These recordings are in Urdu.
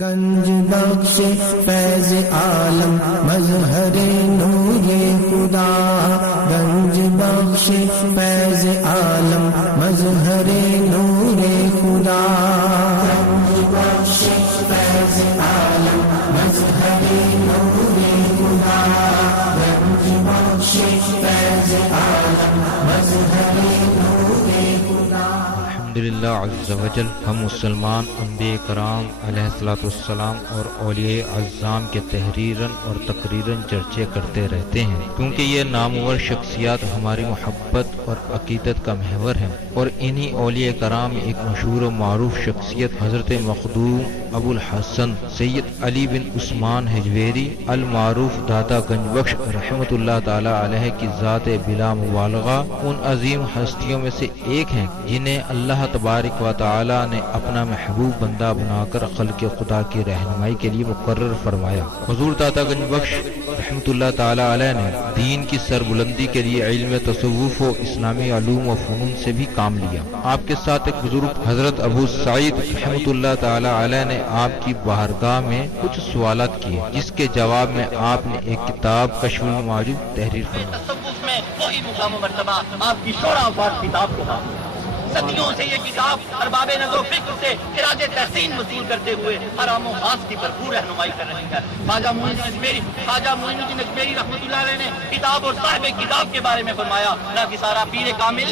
گنج بخش فیض عالم مظہر نور خدا، گنج بخش فیض عالم مظہر نور خدا، گنج بخش فیض عالم مظہر نور خدا، گنج بخش فیض عالم مظہر نور خدا۔ الحمدللہ عز وجل، ہم مسلمان انبیاء کرام علیہ الصلوۃ والسلام اور اولیاء اعظام کے تحریراً اور تقریراً چرچے کرتے رہتے ہیں، کیونکہ یہ نامور شخصیات ہماری محبت اور عقیدت کا محور ہیں، اور انہی اولیاء کرام میں ایک مشہور و معروف شخصیت حضرت مخدوم ابو الحسن سید علی بن عثمان حجویری المعروف داتا گنج بخش رحمۃ اللہ تعالی علیہ کی ذات بلا مبالغہ ان عظیم ہستیوں میں سے ایک ہیں جنہیں اللہ تبارک و تعالی نے اپنا محبوب بندہ بنا کر خلق خدا کی رہنمائی کے لیے مقرر فرمایا۔ حضور داتا گنج بخش رحمۃ اللہ تعالی علیہ نے دین کی سربلندی کے لیے علم تصوف و اسلامی علوم و فنون سے بھی کام لیا۔ آپ کے ساتھ ایک بزرگ حضرت ابو سعید رحمۃ اللہ تعالی علیہ نے آپ کی بارگاہ میں کچھ سوالات کیے، جس کے جواب میں آپ نے ایک کتاب کشف المعجوب تحریر فرمائی۔ تصوف میں وہی مقام و مرتبہ آپ کی شورا آفات کتاب کو حاصل ہے۔ صدیوں سے یہ کتاب ارباب نظر و فکر سے خراج تحسین وصول کرتے ہوئے حرام و خاص کی بھرپور رہنمائی کر رہی ہے۔ خواجہ معین الدین اجمیری رحمۃ اللہ علیہ نے کتاب اور صاحب کتاب کے بارے میں فرمایا، نہ کہ سارا پیر کامل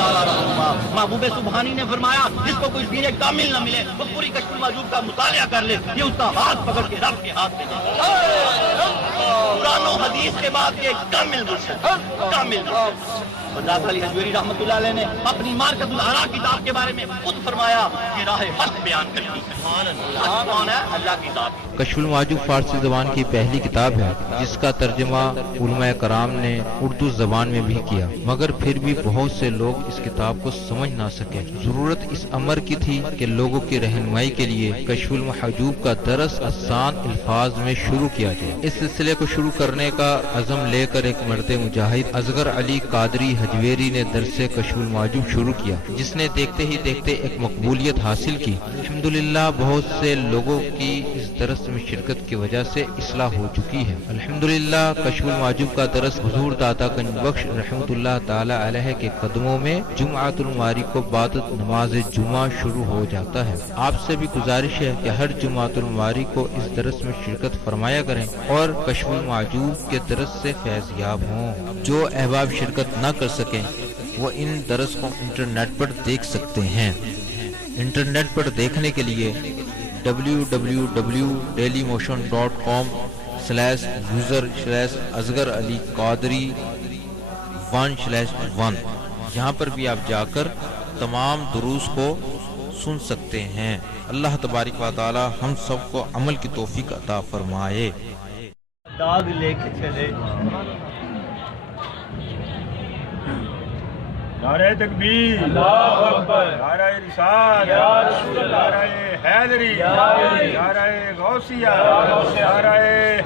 اعلیٰ رہنما۔ محبوب سبحانی نے فرمایا، جس کو کوئی پیر کامل نہ ملے وہ پوری کشف المعجوب کا مطالعہ کر لے، یہ اس کا ہاتھ پکڑ کے رب کے ہاتھ میں جائے۔ قرآن و حدیث کے بعد یہ کامل مرشد، کامل مرشد۔ داتا علی حجویری رحمۃ اللہ علیہ نے اپنی مارکت الآراء کتاب کے بارے میں خود فرمایا کہ راہ حق بیان کرتی ہے۔ حق کون ہے؟ اللہ کی ذات۔ کشف المعجوب فارسی زبان کی پہلی کتاب ہے جس کا ترجمہ علماء کرام نے اردو زبان میں بھی کیا، مگر پھر بھی بہت سے لوگ اس کتاب کو سمجھ نہ سکے۔ ضرورت اس امر کی تھی کہ لوگوں کی رہنمائی کے لیے کشف المحجوب کا درس آسان الفاظ میں شروع کیا جائے۔ اس سلسلے کو شروع کرنے کا عزم لے کر ایک مرد مجاہد اصغر علی قادری حجویری نے درس کشف المعجوب شروع کیا، جس نے دیکھتے ہی دیکھتے ایک مقبولیت حاصل کی۔ الحمدللہ بہت سے لوگوں کی اس درس میں شرکت کی وجہ سے اصلاح ہو چکی ہے۔ الحمدللہ کشف المعجوب کا درس حضور داتا گنج بخش رحمۃ اللہ تعالی علیہ کے قدموں میں جمعۃ المواری کو بعد نماز جمعہ شروع ہو جاتا ہے۔ آپ سے بھی گزارش ہے کہ ہر جمعۃ المواری کو اس درس میں شرکت فرمایا کریں اور کشف المعجوب کے درس سے فیض یاب ہوں۔ جو احباب شرکت نہ کر سکیں وہ ان درس کو انٹرنیٹ پر دیکھ سکتے ہیں۔ انٹرنیٹ پر دیکھنے کے لیے www.dailymotion.com/user/اصغر علی قادری 1/1 یہاں پر بھی آپ جا کر تمام دروس کو سن سکتے ہیں۔ اللہ تبارک و تعالی ہم سب کو عمل کی توفیق عطا فرمائے۔ داغ لے کے چلے، نعرہ تکبیر، اللہ اکبر، نعرہ رسالت، یا رسول اللہ، نعرہ حیدری، نعرہ غوثیہ، نعرہ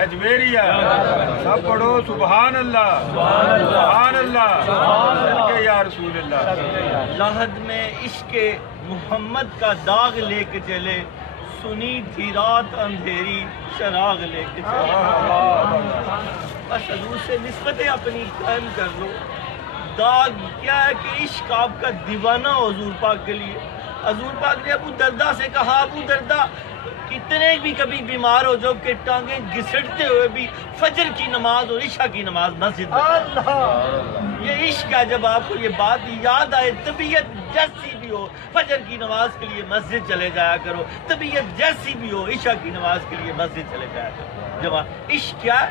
حجویریہ، سب پڑھو سبحان اللہ، سبحان اللہ، صدقے یا رسول اللہ۔ لحد میں عشق محمد کا داغ لے کے چلے، سنی تھی رات اندھیری چراغ لے کے چلے۔ بس حضور سے نسبتیں اپنی قائم کر لو۔ داغ کیا ہے کہ عشق آپ کا دیوانہ حضور پاک کے لیے۔ حضور پاک نے ابو دردہ سے کہا، ابو دردہ کتنے بھی کبھی بیمار ہو جاؤ کہ ٹانگیں گھسٹتے ہوئے بھی فجر کی نماز اور عشاء کی نماز مسجد میں۔ یہ عشق ہے، جب آپ کو یہ بات یاد آئے، طبیعت جیسی بھی ہو فجر کی نماز کے لیے مسجد چلے جایا کرو، طبیعت جیسی بھی ہو عشاء کی نماز کے لیے مسجد چلے جایا کرو۔ جب عشق کیا ہے؟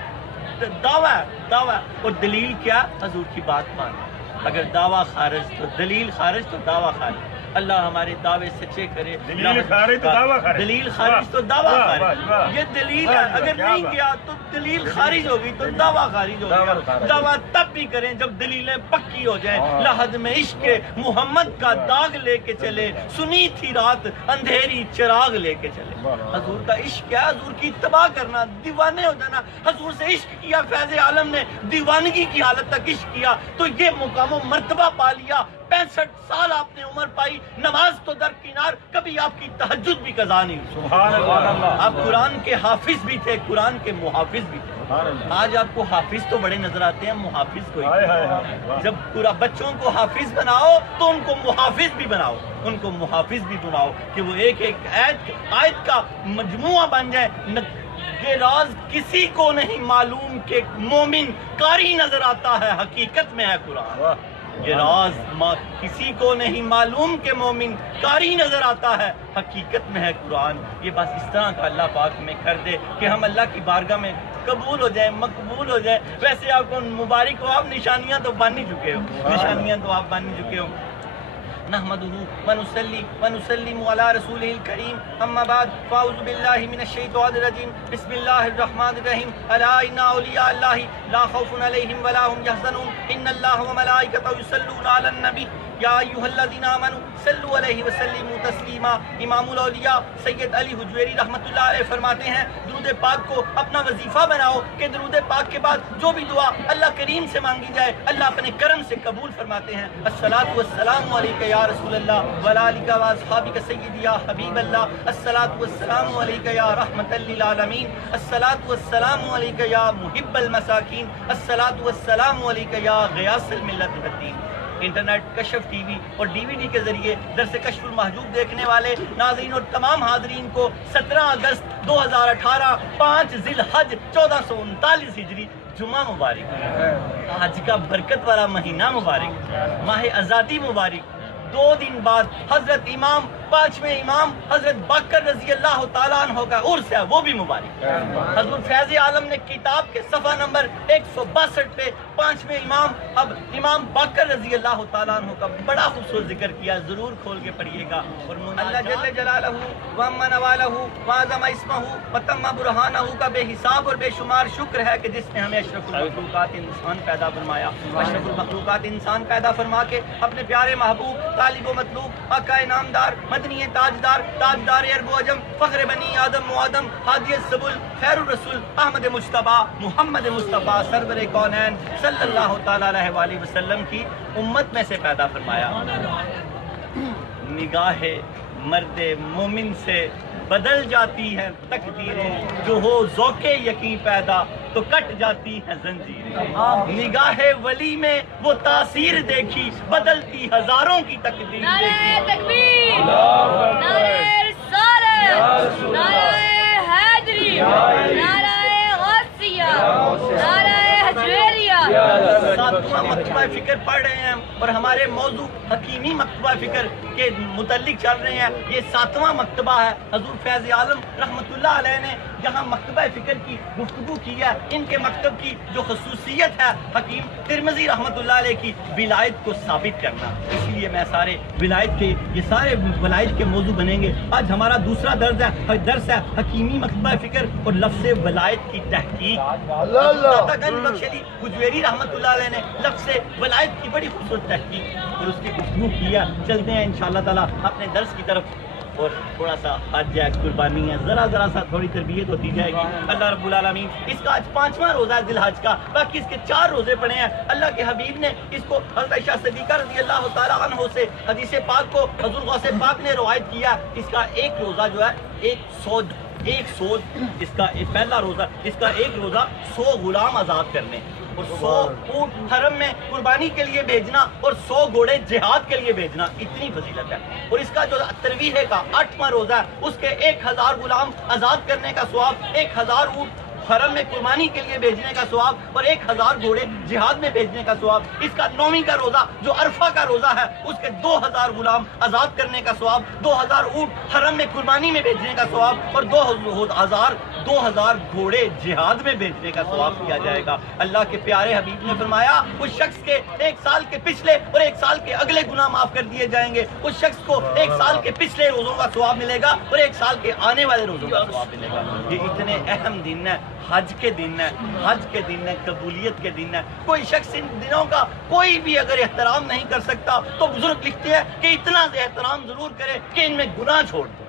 دعویٰ ہے، دعویٰ، اور دلیل کیا؟ حضور کی بات ماننا۔ اگر دعویٰ خارج تو دلیل خارج تو دعویٰ خارج۔ اللہ ہمارے دعوے سچے کرے۔ دلیل خارج تو دعویٰ خارج، دلیل خارج تو دعویٰ خارج۔ یہ دلیل ہے، اگر نہیں کیا تو دلیل خارج ہوگی تو دعویٰ خارج ہوگا۔ دعویٰ تب بھی کریں جب دلیلیں پکی ہو جائیں۔ لحد میں عشق محمد کا داغ لے کے چلے، سنی تھی رات اندھیری چراغ لے کے چلے۔ حضور کا عشق کیا؟ حضور کی اتباع کرنا، دیوانے ہو جانا۔ حضور سے عشق کیا، فیض عالم نے دیوانگی کی حالت تک عشق کیا تو یہ مقام و مرتبہ پا لیا۔ 65 سال آپ نے عمر پائی، نماز تو درکنار، کبھی آپ کی تہجد بھی قضا نہیں ہوئی۔ سبحان اللہ۔ آپ قرآن کے حافظ بھی تھے، قرآن کے محافظ بھی تھے۔ آج آپ کو حافظ تو بڑے نظر آتے ہیں، محافظ کوئی نہیں۔ جب پورا بچوں کو حافظ بناؤ تو ان کو محافظ بھی بناؤ، ان کو محافظ بھی بناؤ کہ وہ ایک ایک آیت کا مجموعہ بن جائے۔ یہ راز کسی کو نہیں معلوم کہ مومن قاری نظر آتا ہے، حقیقت میں ہے قرآن۔ یہ راز کسی کو نہیں معلوم کہ مومن قاری نظر آتا ہے، حقیقت میں ہے قرآن۔ یہ بس اس طرح کا اللہ پاک ہمیں کر دے کہ ہم اللہ کی بارگاہ میں قبول ہو جائیں، مقبول ہو جائیں۔ ویسے آپ کو مبارک ہو، آپ نشانیاں تو بن ہی چکے ہو، نشانیاں تو آپ بن ہی چکے ہو۔ نحمده ونصلي ونسلم على رسوله الكريم، اما بعد فاعوذ بالله من الشيطان الرجيم، بسم الله الرحمن الرحيم، الا ان اولیاء الله لا خوف عليهم ولا هم يحزنون، ان الله وملائكته يصلون على النبي یا ایھا الذین آمنوا صلوا علیہ وسلموا تسلیما۔ امام الاولیاء سید علی حجویری رحمۃ اللہ علیہ فرماتے ہیں درود پاک کو اپنا وظیفہ بناؤ کہ درود پاک کے بعد جو بھی دعا اللہ کریم سے مانگی جائے اللہ اپنے کرم سے قبول فرماتے ہیں۔ الصلاۃ والسلام علیک یا رسول اللہ وعلی آلک و اصحابک سیدی یا حبیب اللہ، الصلاۃ والسلام علیک یا رحمۃ للعالمین، الصلاۃ والسلام علیک یا محب المساکین، الصلاۃ والسلام علیک یا غیاث الملت والدین۔ انٹرنیٹ، کشف ٹی وی اور ڈی وی ڈی کے ذریعے درس کشف المحجوب دیکھنے والے ناظرین اور تمام حاضرین کو 17 اگست 2018 5 ذی الحج 1439 ہجری جمعہ مبارک، حج کا برکت والا مہینہ مبارک، ماہ آزادی مبارک۔ 2 دن بعد حضرت امام 5ویں امام حضرت باقر رضی اللہ تعالیٰ عنہ کا عرس ہے، وہ بھی مبارک۔ حضرت فیض عالم نے کتاب کے صفحہ نمبر 162 پہ 5ویں امام اب امام باقر رضی اللہ تعالیٰ عنہ کا بڑا خوبصورت ذکر کیا، ضرور کھول کے پڑھیے گا۔ اور اللہ جل جلالہ وعم نوالہ وعظم اسمہ وتم برہانہ کا بے حساب اور بے شمار شکر ہے کہ جس نے ہمیں اشرف المخلوقات انسان پیدا فرمایا، اشرف المخلوقات انسان پیدا فرما کے اپنے پیارے محبوب طالب و مطلوب آقا نامدار مدنی تاجدار تاجدار عرب و عجم فخر بنی آدم و آدم ہادی السبل خیر الرسول احمد مجتبیٰ محمد مصطفیٰ سرور کونین صلی اللہ تعالیٰ علیہ وآلہ وسلم کی امت میں سے پیدا فرمایا۔ نگاہ مرد مومن سے بدل جاتی ہے تقدیریں، جو ہو ذوق یقین پیدا تو کٹ جاتی ہے زنجیریں۔ نگاہ ولی میں وہ تاثیر دیکھی بدلتی ہزاروں کی تقدیر نعرہ تکبیر، نعرہ رسالت، نعرہ حیدری، نعرہ غوثیہ، نعرہ حجویریہ۔ 7واں مکتبہ فکر پڑھ رہے ہیں اور ہمارے موضوع حکیمی مکتبہ فکر کے متعلق چل رہے ہیں۔ یہ 7واں مکتبہ ہے۔ حضور فیض عالم رحمۃ اللہ علیہ نے جہاں مکتبہ فکر کی گفتگو کی ہے، ان کے مکتب کی جو خصوصیت ہے حکیم ترمذی رحمۃ اللہ علیہ کی ولایت کو ثابت کرنا، اس لیے میں سارے ولایت کے یہ سارے ولایت کے موضوع بنیں گے۔ آج ہمارا دوسرا درس ہے حکیمی مکتبہ فکر اور لفظ ولایت کی تحقیق۔ داتا گنج بخش علی حجویری رحمۃ اللہ علیہ نے لفظ ولایت کی بڑی خوبصورت تحقیق اور اس کی گفتگو کی ہے۔ چلتے ہیں انشاءاللہ تعالیٰ اپنے درس کی طرف، اور تھوڑا سا حج ہے، قربانی ہے، ذرا سا تھوڑی تربیت ہوتی جائے گی۔ اللہ رب العالمین اس کا آج 5واں روزہ ہے ذی الحج کا، باقی اس کے 4 روزے پڑے ہیں۔ اللہ کے حبیب نے اس کو حضرت عائشہ صدیقہ رضی اللہ تعالیٰ عنہ سے حدیث پاک کو حضور غوث پاک نے روایت کیا۔ اس کا ایک روزہ جو ہے ایک سود اس کا پہلا روزہ، اس کا ایک روزہ 100 غلام آزاد کرنے اور 100 اونٹ حرم میں قربانی کے لیے بھیجنا اور 100 گھوڑے جہاد کے لیے بھیجنا، اتنی فضیلت ہے۔ اور اس کا جو ترویح کا 8واں روزہ ہے، اس کے 1000 غلام آزاد کرنے کا ثواب، 1000 اونٹ حرم میں قربانی کے لیے بھیجنے کا ثواب اور 1000 گھوڑے جہاد میں بھیجنے کا ثواب۔ اس کا 9ویں کا روزہ جو عرفہ کا روزہ ہے، اس کے 2000 غلام آزاد کرنے کا ثواب، 2000 اونٹ حرم میں قربانی میں بھیجنے کا ثواب اور 2000 گھوڑے جہاد میں بھیجنے کا ثواب کیا جائے گا۔ اللہ کے پیارے حبیب نے فرمایا اس شخص کے 1 سال کے پچھلے اور 1 سال کے اگلے گناہ معاف کر دیے جائیں گے، اس شخص کو 1 سال کے پچھلے روزوں کا ثواب ملے گا اور 1 سال کے آنے والے روزوں کا ثواب ملے گا۔ یہ اتنے اہم دن ہے، حج کے دن ہے، حج کے دن ہے، قبولیت کے دن ہے۔ کوئی شخص ان دنوں کا کوئی بھی اگر احترام نہیں کر سکتا تو بزرگ لکھتے ہیں کہ اتنا سے احترام ضرور کرے کہ ان میں گناہ چھوڑ دو۔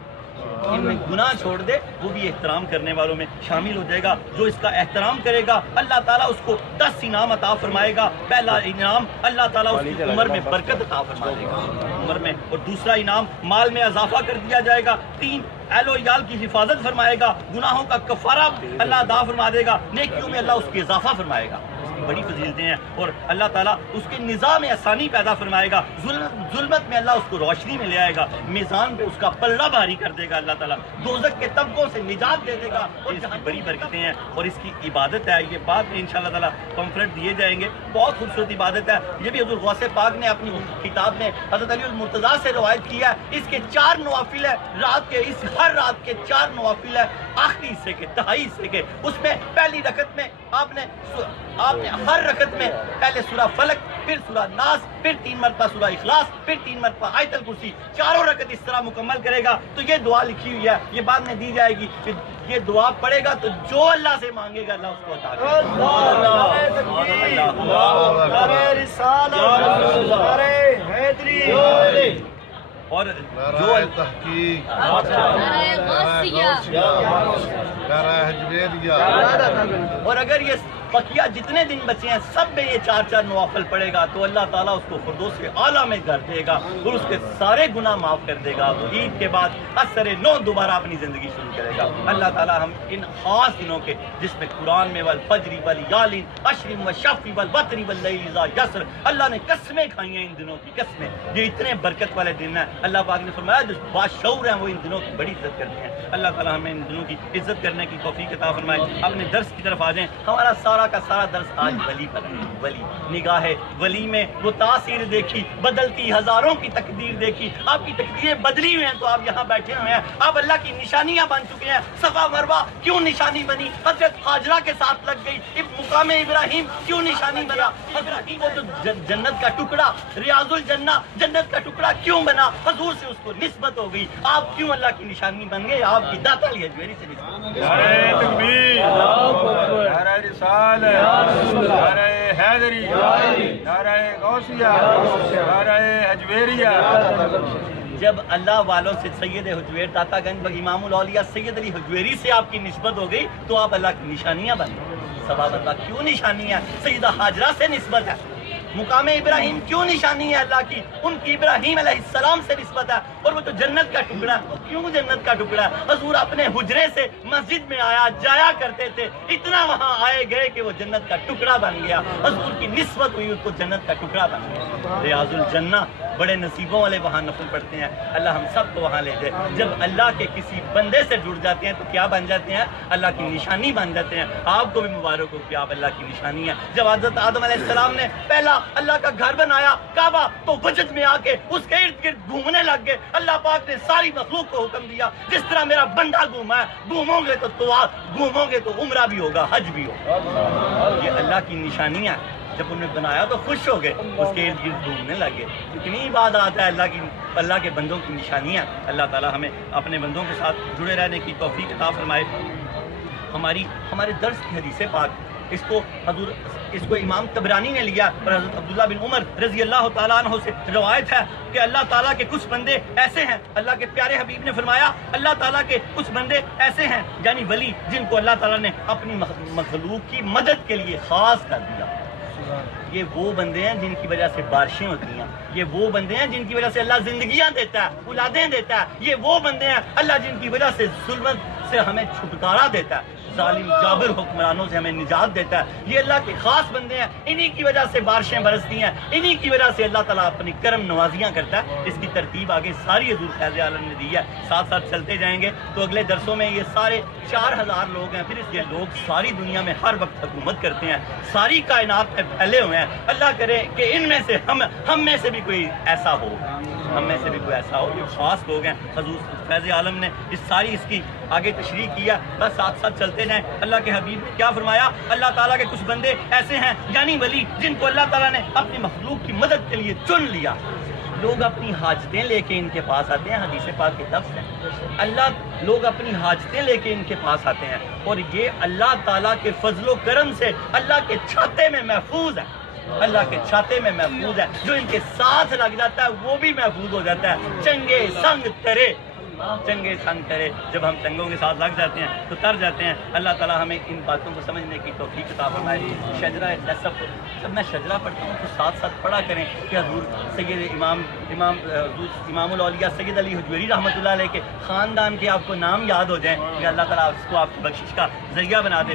ان میں گناہ چھوڑ دے وہ بھی احترام کرنے والوں میں شامل ہو جائے گا. جو اس کا احترام کرے گا اللہ تعالیٰ اس کو 10 انعام عطا فرمائے گا. پہلا انعام اللہ تعالیٰ اس کی عمر میں برکت عطا فرما دے گا عمر میں. اور دوسرا انعام مال میں اضافہ کر دیا جائے گا. 3 اہل و عیال کی حفاظت فرمائے گا. گناہوں کا کفارہ اللہ ادا فرما دے گا. نیکیوں میں اللہ اس کی اضافہ فرمائے گا. بڑی فضیلتیں ہیں. اور اللہ تعالیٰ اس کے نظام میں آسانی پیدا فرمائے گا. ظلمت میں اللہ اس کو روشنی میں لے آئے گا. میزان پہ اس کا پلڑا بھاری کر دے گا اللہ تعالیٰ. دوزخ کے طبقوں سے نجات دے دے گا. اور اس کی بڑی برکتیں ہیں اور اس کی عبادت ہے. یہ بعد میں انشاءاللہ تعالیٰ پمفلٹ دیے جائیں گے. بہت خوبصورت عبادت ہے. یہ بھی حضور غوث پاک نے اپنی کتاب میں حضرت علی المرتضیٰ سے روایت کیا ہے. اس کے 4 نوافل ہے رات کے. اس ہر رات کے 4 نوافل ہے آخری حصے کے دہائی حصے کے. اس میں پہلی رکعت میں آپ نے ہر رکعت میں پہلے سورہ فلق پھر سورہ ناس پھر 3 مرتبہ سورہ اخلاص پھر 3 مرتبہ آیت الکرسی. چاروں رکعت اس طرح مکمل کرے گا تو یہ دعا لکھی ہوئی ہے. یہ بعد میں دی جائے گی کہ یہ دعا پڑھے گا تو جو اللہ سے مانگے گا اللہ اس کو عطا کرے گا. اور جو اور اگر یہ بقیہ جتنے دن بچے ہیں سب میں یہ 4 نوافل پڑھے گا تو اللہ تعالیٰ اس کو فردوس اعلیٰ میں کر دے گا اور اس کے سارے گناہ معاف کر دے گا. وہ عید کے بعد اثر نو دوبارہ اپنی زندگی شروع کرے گا. اللہ تعالیٰ ہم ان خاص دنوں کے جس میں قرآن میں والفجر والیالین عشر والشفع والوتر واللیل اذا یسر اللہ نے قسمیں کھائی ہیں ان دنوں کی قسمیں. یہ اتنے برکت والے دن ہیں. اللہ پاک نے فرمایا جو باشعور ہیں وہ ان دنوں کی بڑی عزت کرتے ہیں. اللہ تعالیٰ ہمیں ان دنوں کی عزت کرنے کی توفیق عطا فرمائے. اپنے درس کی طرف آ جائیں. ہمارا سارا کا سارا درس آج ولی پر ہے. ولی نگاہ ولی میں وہ تاثیر دیکھی بدلتی ہزاروں کی تقدیر دیکھی. آپ کی تقدیریں بدلی ہوئی ہیں تو آپ یہاں بیٹھے ہوئے ہیں. آپ اللہ کی نشانیاں بن چکے ہیں. صفا مروہ کیوں نشانی بنی؟ حضرت ہاجرہ کے ساتھ لگ گئی. مقام ابراہیم کیوں نشانی بنا؟ حضرت وہ جو جنت کا ٹکڑا ریاض الجنہ جنت کا ٹکڑا کیوں بنا؟ حضور سے اس کو نسبت ہو گئی. آپ کیوں اللہ کی نشانی بن گئے؟ آپ کی داتا علی حجویری سے نسبت. نعرہ تکبیر، نعرہ رسالت، نعرہ حیدری، نعرہ غوثیہ، نعرہ حجویریہ. جب اللہ والوں سے سید حجویر داتا گنج امام الاولیاء سید علی حجویری سے آپ کی نسبت ہو گئی تو آپ اللہ کی نشانیاں بن گئے. ثواب اللہ کیوں نشانی ہے؟ سیدہ ہاجرہ سے نسبت ہے. مقام ابراہیم کیوں نشانی ہے اللہ کی؟ ان کی ابراہیم علیہ السلام سے نسبت ہے. اور وہ تو جنت کا ٹکڑا ہے. وہ کیوں جنت کا ٹکڑا ہے؟ حضور اپنے حجرے سے مسجد میں آیا جایا کرتے تھے. اتنا وہاں آئے گئے کہ وہ جنت کا ٹکڑا بن گیا. حضور کی نسبت ہوئی تو جنت کا ٹکڑا بن گیا. ریاض الجنہ بڑے نصیبوں والے وہاں نفل پڑھتے ہیں. اللہ ہم سب کو وہاں لے جائے. جب اللہ کے کسی بندے سے جڑ جاتے ہیں تو کیا بن جاتے ہیں؟ اللہ کی نشانی بن جاتے ہیں. آپ کو بھی مبارک ہو کہ آپ اللہ کی نشانی ہیں. جب حضرت آدم علیہ السلام نے پہلا اللہ کا گھر بنایا کعبہ تو وجد میں آ کے اس کے ارد گرد گھومنے لگ گئے. اللہ پاک نے ساری مخلوق کو حکم دیا جس طرح میرا بندہ گھوما ہے گھومو گے تو طواف گھومو گے تو عمرہ بھی ہوگا حج بھی ہوگا. یہ اللہ کی نشانیاں ہیں. جب انہوں نے بنایا تو خوش ہو گئے اس کے ارد گرد گھومنے لگے. اتنی بات آتا ہے اللہ کے بندوں کی نشانیاں. اللہ تعالیٰ ہمیں اپنے بندوں کے ساتھ جڑے رہنے کی توفیق عطا فرمائے. ہمارے درس کی حدیث پاک اس کو امام طبرانی نے لیا اور حضرت عبداللہ بن عمر رضی اللہ تعالیٰ عنہ سے روایت ہے کہ اللہ تعالیٰ کے کچھ بندے ایسے ہیں. اللہ کے پیارے حبیب نے فرمایا اللہ تعالیٰ کے کچھ بندے ایسے ہیں یعنی ولی جن کو اللہ تعالیٰ نے اپنی مخلوق کی مدد کے لیے خاص کر دیا. یہ وہ بندے ہیں جن کی وجہ سے بارشیں ہوتی ہیں. یہ وہ بندے ہیں جن کی وجہ سے اللہ زندگیاں دیتا ہے اولادیں دیتا ہے. یہ وہ بندے ہیں اللہ جن کی وجہ سے ظلمت سے ہمیں چھٹکارا دیتا ہے. ظالم جابر حکمرانوں سے ہمیں نجات دیتا ہے. یہ اللہ کے خاص بندے ہیں. انہی کی وجہ سے بارشیں برستی ہیں. انہی کی وجہ سے اللہ تعالیٰ اپنی کرم نوازیاں کرتا ہے. اس کی ترتیب آگے ساری حضور فیض عالم نے دی ہے. ساتھ ساتھ چلتے جائیں گے تو اگلے درسوں میں یہ سارے 4000 لوگ ہیں. پھر یہ لوگ ساری دنیا میں ہر وقت حکومت کرتے ہیں. ساری کائنات میں پھیلے ہوئے ہیں. اللہ کرے کہ ان میں سے ہم میں سے بھی کوئی ایسا ہو. یہ خاص لوگ ہیں. حضور فیض عالم نے اس کی آگے تشریح کیا. بس ساتھ ساتھ چلتے جائیں. اللہ کے حبیب نے کیا فرمایا؟ اللہ تعالیٰ کے کچھ بندے ایسے ہیں یعنی ولی جن کو اللہ تعالیٰ نے اپنی مخلوق کی مدد کے لیے چن لیا. لوگ اپنی حاجتیں لے کے ان کے پاس آتے ہیں. حدیث پاک کے لفظ ہیں. لوگ اپنی حاجتیں لے کے ان کے پاس آتے ہیں اور یہ اللہ تعالیٰ کے فضل و کرم سے اللہ کے چھاتے میں محفوظ ہے. اللہ کے چھاتے میں محفوظ ہے. جو ان کے ساتھ لگ جاتا ہے وہ بھی محفوظ ہو جاتا ہے. چنگے سنگ ترے چنگے سنگ کرے. جب ہم چنگوں کے ساتھ لگ جاتے ہیں تو تر جاتے ہیں. اللہ تعالیٰ ہمیں ان باتوں کو سمجھنے کی توفیق عطا فرمائے. شجرہ نسب، جب میں شجرہ پڑھتا ہوں تو ساتھ ساتھ پڑھا کریں کہ حضور سید امام الاولیاء سید علی حجویری رحمۃ اللہ علیہ کے خاندان کے آپ کو نام یاد ہو جائیں کہ اللہ تعالیٰ اس کو آپ کی بخشش کا ذریعہ بنا دے.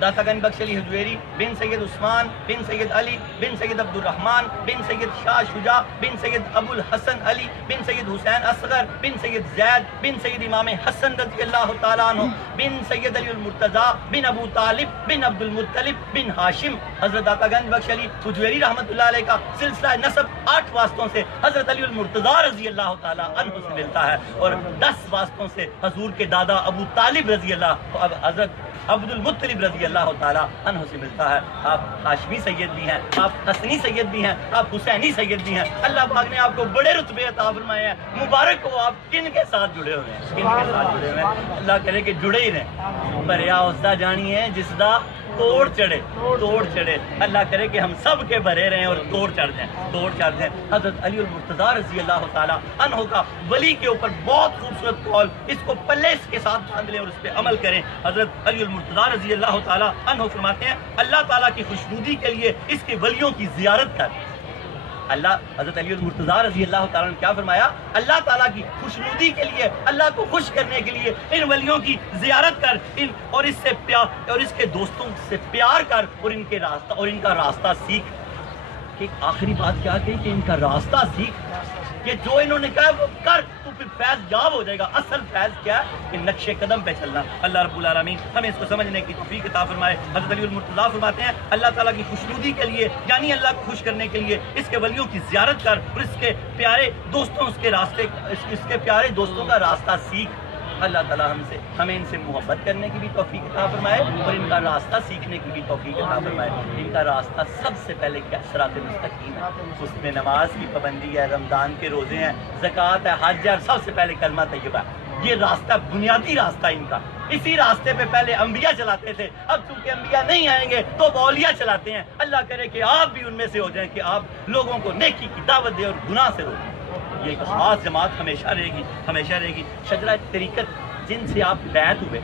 داتا گنج بخش علی حجویری بن سید عثمان بن سید علی بن سید عبد الرحمن بن سید شاہ شجاع بن سید ابو الحسن علی بن سید حسین اصغر بن سید زید بن سید امام حسن رضی اللہ تعالیٰ عنہ بن سید علی المرتضیٰ بن ابو طالب بن عبد المطلب بن ہاشم. حضرت داتا گنج بخش علی حجویری رحمۃ اللہ علیہ کا سلسلہ نسب 8 واسطوں سے حضرت علی المرتضیٰ رضی اللہ تعالیٰ عنہ سے ملتا ہے اور 10 واسطوں سے حضور کے دادا ابو طالب رضی اللہ حضرت عبد المطلب رضی اللہ تعالیٰ عنہ سے ملتا ہے. آپ ہاشمی سید بھی ہیں، آپ حسنی سید بھی ہیں، آپ حسینی سید بھی ہیں. اللہ پاک نے آپ کو بڑے رتبے عطا فرمائے ہیں. مبارک ہو آپ کن کے ساتھ جڑے ہوئے ہیں، کن کے ساتھ جڑے ہوئے ہیں. اللہ کرے کہ جڑے ہی رہیں. بھریا اسدا جانی ہے جس دا توڑ چڑھے. اللہ کرے کہ ہم سب کے بھرے رہیں اور توڑ چڑھ جائیں. حضرت علی المرتضیٰ رضی اللہ تعالیٰ عنہ کا ولی کے اوپر بہت خوبصورت قول، اس کو پلے کے ساتھ باندھ لیں اور اس پہ عمل کریں. حضرت علی المرتضیٰ رضی اللہ تعالیٰ عنہ فرماتے ہیں اللہ تعالیٰ کی خوشنودی کے لیے اس کے ولیوں کی زیارت کر. حضرت علی المرتضیٰ رضی اللہ تعالیٰ نے کیا فرمایا؟ اللہ تعالیٰ کی خوشنودی کے لیے، اللہ کو خوش کرنے کے لیے ان ولیوں کی زیارت کر اور اس کے دوستوں سے پیار کر اور ان کا راستہ سیکھ. کہ آخری بات کیا کہی کہ ان کا راستہ سیکھ. کہ جو انہوں نے کہا وہ کر تو پھر فیض یاب ہو جائے گا. اصل فیض کیا ہے؟ کہ نقش قدم پہ چلنا. اللہ رب العالمین ہمیں اس کو سمجھنے کی توفیق عطا فرمائے. حضرت علی المرتضیٰ فرماتے ہیں اللہ تعالیٰ کی خوشنودی کے لیے، یعنی اللہ کو خوش کرنے کے لیے اس کے ولیوں کی زیارت کر اور اس کے پیارے دوستوں کا راستہ سیکھ. اللہ تعالیٰ ہمیں ان سے محبت کرنے کی بھی توفیق عطا فرمائے اور ان کا راستہ سیکھنے کی بھی توفیق عطا فرمائے. ان کا راستہ سب سے پہلے کیا؟ صراط مستقیم ہے. اس میں نماز کی پابندی ہے، رمضان کے روزے ہیں، زکوٰۃ ہے، حج ہے، سب سے پہلے کلمہ طیبہ ہے. یہ راستہ بنیادی راستہ ان کا. اسی راستے پہ پہلے انبیاء چلاتے تھے. اب چونکہ انبیاء نہیں آئیں گے تو اولیاء چلاتے ہیں. اللہ کرے کہ آپ بھی ان میں سے ہو جائیں کہ آپ لوگوں کو نیکی کی دعوت دیں اور گناہ سے روکیں. یہ ایک خاص جماعت ہمیشہ رہے گی. شجرہ طریقت جن سے آپ بیعت ہوئے،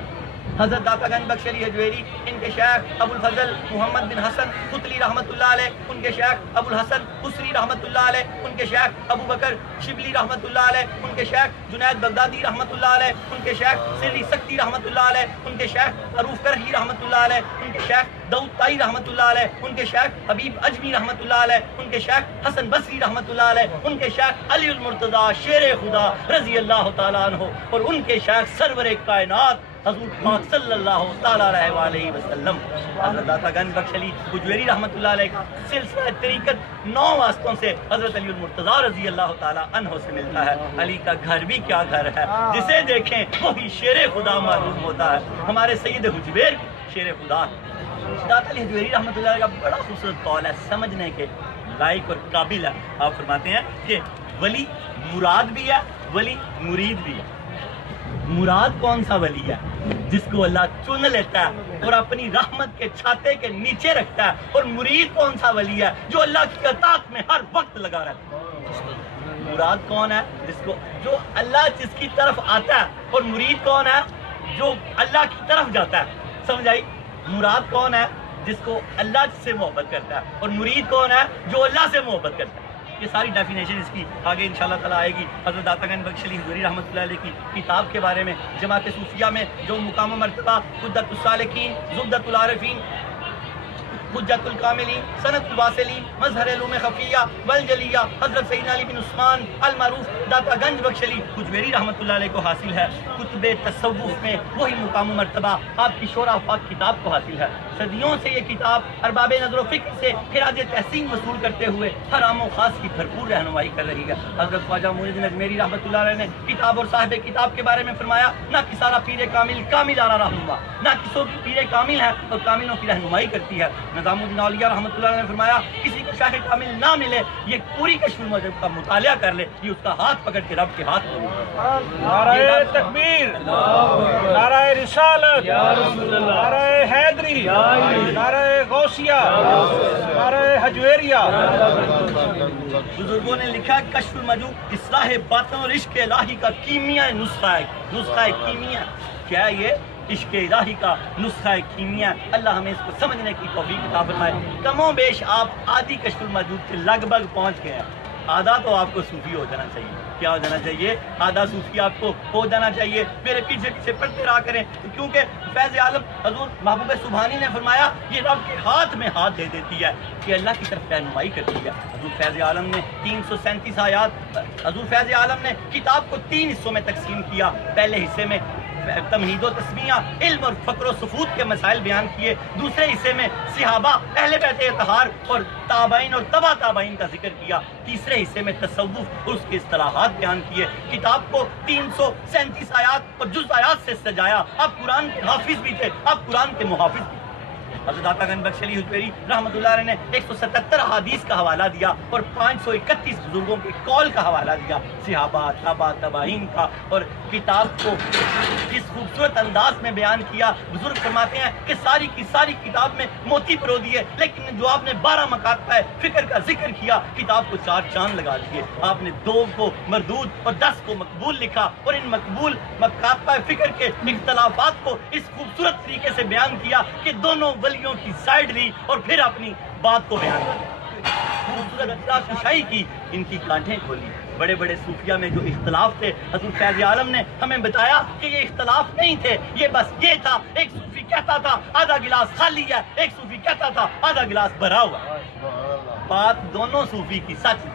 حضرت داتا گنج بخش علی حجویری، ان کے شیخ ابو الفضل محمد بن حسن قطلی رحمۃ اللہ علیہ، ان کے شیخ ابو الحسن حسری رحمۃ اللہ علیہ، ان کے شیخ ابو بکر شبلی رحمۃ اللہ علیہ، ان کے شیخ جنید بغدادی رحمۃ اللہ علیہ، ان کے شیخ سری سکتی رحمۃ اللہ علیہ، ان کے شیخ معروف کرہی رحمۃ اللہ علیہ، ان کے شیخ داؤد طائی رحمۃ اللہ علیہ، ان کے شیخ حبیب اجمی رحمۃ اللہ علیہ، ان کے شیخ حسن بصری رحمۃ اللہ علیہ، ان کے شیخ علی المرتضیٰ شیر خدا رضی اللہ تعالیٰ عنہ، اور ان کے شیخ سرور کائنات حضور پاک صلی اللہ تعالیٰ علیہ وسلم. حضرت داتا گنج بخش علی حجویری رحمۃ اللہ علیہ کا سلسلہ طریقت 9 واسطوں سے حضرت علی المرتضیٰ رضی اللہ تعالیٰ عنہ سے ملتا ہے. علی کا گھر بھی کیا گھر ہے، جسے دیکھیں وہی شیر خدا معلوم ہوتا ہے. ہمارے سید حجویر شیر خدا. داتا علی حجویری رحمۃ اللہ علیہ کا بڑا خوبصورت قول ہے، سمجھنے کے لائق اور قابل ہے. آپ فرماتے ہیں کہ ولی مراد بھی ہے، ولی مرید بھی ہے. مراد کون سا ولی ہے؟ جس کو اللہ چن لیتا ہے اور اپنی رحمت کے چھاتے کے نیچے رکھتا ہے. اور مرید کون سا ولی ہے؟ جو اللہ کی اطاعت میں ہر وقت لگا رہتا ہے. مراد کون ہے؟ جو اللہ جس کی طرف آتا ہے. اور مرید کون ہے؟ جو اللہ کی طرف جاتا ہے. سمجھ آئی؟ مراد کون ہے؟ جس کو اللہ سے محبت کرتا ہے. اور مرید کون ہے؟ جو اللہ سے محبت کرتا ہے. یہ ساری ڈیفینیشن اس کی آگے انشاءاللہ تعالیٰ آئے گی. حضرت داتا گنج بخش علی حجویری رحمۃ اللہ علیہ کی کتاب کے بارے میں جماعت صوفیہ میں جو مقام و مرتبہ قدرت السالکین، زبدۃ العارفین، حجت الکاملین، سند الواصلین، مظہر علوم خفیہ والجلیہ حضرت سیدنا علی بن عثمان المعروف داتا گنج بخش علی حجویری رحمۃ اللہ علیہ کو حاصل ہے. کتب تصوف میں وہی مقام و مرتبہ آپ کی شورا پاک کتاب کو حاصل ہے. صدیوں سے یہ کتاب ارباب نظر و فکر سے خراج تحسین وصول کرتے ہوئے ہر عام و خاص کی بھرپور رہنمائی کر رہی ہے. حضرت خواجہ معین الدین اجمیری رحمۃ اللہ علیہ نے کتاب اور صاحب کتاب کے بارے میں فرمایا، نہ کسارا پیر کامل آرا رہنما، نہ کسوں کی پیر کامل ہے اور کاملوں کی رہنمائی کرتی ہے. نظام الدین اولیاء رحمۃ اللہ علیہ نے فرمایا کسی کو شاہ کامل نہ ملے یہ پوری کشف المذہب کا مطالعہ کر لے، یہ اس کا ہاتھ پکڑ کے رب کے ہاتھ میں. نعرہ تکبیر، نعرہ رسالت، نعرہ حیدری. حیدری، نعرہ غوثیہ، نعرہ حجویریہ۔ بزرگوں نے لکھا کشف المجوب اصلاح باطن اور عشق الہی کا کیمیائی نسخہ ہے کیمیا کیا ہے یہ عشق الہی کا نسخہ کیمیا۔ اللہ ہمیں اس کو سمجھنے کی توفیق عطا فرمائے۔ کم و بیش آپ آدھی کشف المجوب کے لگ بھگ پہنچ گئے ہیں۔ آدھا تو آپ کو صوفی ہو جانا چاہیے۔ کیا ہو جانا چاہیے؟ آدھا صوفی آپ کو ہو جانا چاہیے۔ میرے پیچھے پیچھے پڑھتے رہا کریں، کیونکہ فیض عالم حضور محبوب سبحانی نے فرمایا یہ رب کے ہاتھ میں ہاتھ دے دیتی ہے کہ اللہ کی طرف رہنمائی کرتی ہے۔ حضور فیض عالم نے 337 آیات، حضور فیض عالم نے کتاب کو 3 حصوں میں تقسیم کیا۔ پہلے حصے میں تمہید و تسمیہ، علم اور فقر و سفود کے مسائل بیان کیے۔ دوسرے حصے میں صحابہ، اہل بیت اطہار اور تابعین اور تبع تابعین کا ذکر کیا۔ تیسرے حصے میں تصوف اور اس کے اصطلاحات بیان کیے۔ کتاب کو 337 آیات اور جز آیات سے سجایا۔ آپ قرآن کے حافظ بھی تھے، آپ قرآن کے محافظ بھی تھے۔ حضرت عطا گنج بخش علی حجویری رحمۃ اللہ علیہ نے 177 احادیث کا حوالہ دیا اور 531 بزرگوں کے قول کا حوالہ دیا، صحابہ، تابع تابعین کا، اور کتاب کو اس خوبصورت انداز میں بیان کیا۔ بزرگ فرماتے ہیں کہ ساری کی ساری کتاب میں موتی پرو دیے، لیکن جو آپ نے 12 مکاتبہ فکر کا ذکر کیا، کتاب کو 4 چاند لگا دیے۔ آپ نے 2 کو مردود اور 10 کو مقبول لکھا، اور ان مقبول مکاتبہ فکر کے اختلافات کو اس خوبصورت طریقے سے بیان کیا کہ دونوں ولیوں کی سائڈ لی اور پھر اپنی بات کو بیان کیا۔ خوبصورت اختلاف کی ان کی کانٹیں کھولی۔ بڑے بڑے صوفیہ میں جو اختلاف تھے، حضور فیض عالم نے ہمیں بتایا کہ یہ اختلاف نہیں تھے، یہ بس یہ تھا، ایک صوفی کہتا تھا آدھا گلاس خالی ہے، ایک صوفی کہتا تھا آدھا گلاس بھرا ہوا۔ بات دونوں صوفی کی سچ تھی،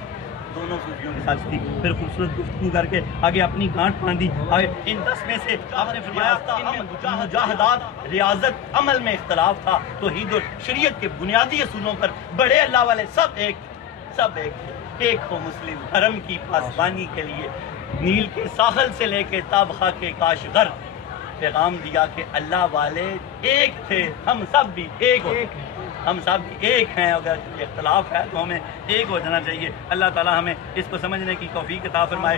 دونوں صوفیوں کی سچ تھی۔ پھر خوبصورت گفتگو کر کے آگے اپنی گانٹ باندھی۔ ان 10 میں سے آپ نے فرمایا ان میں مجاہدات، ریاضت، عمل میں اختلاف تھا۔ توحید اور شریعت کے بنیادی اصولوں پر بڑے اللہ والے سب ایک ایک ہو مسلم حرم کی پاسبانی کے لیے، نیل کے ساحل سے لے کے تابخا کے کاشغر، پیغام دیا کہ اللہ والے ایک تھے، ہم سب بھی ایک ہو، ہم سب بھی ایک ہیں۔ اگر اختلاف ہے تو ہمیں ایک ہو جانا چاہیے۔ اللہ تعالیٰ ہمیں اس کو سمجھنے کی توفیق عطا فرمائے۔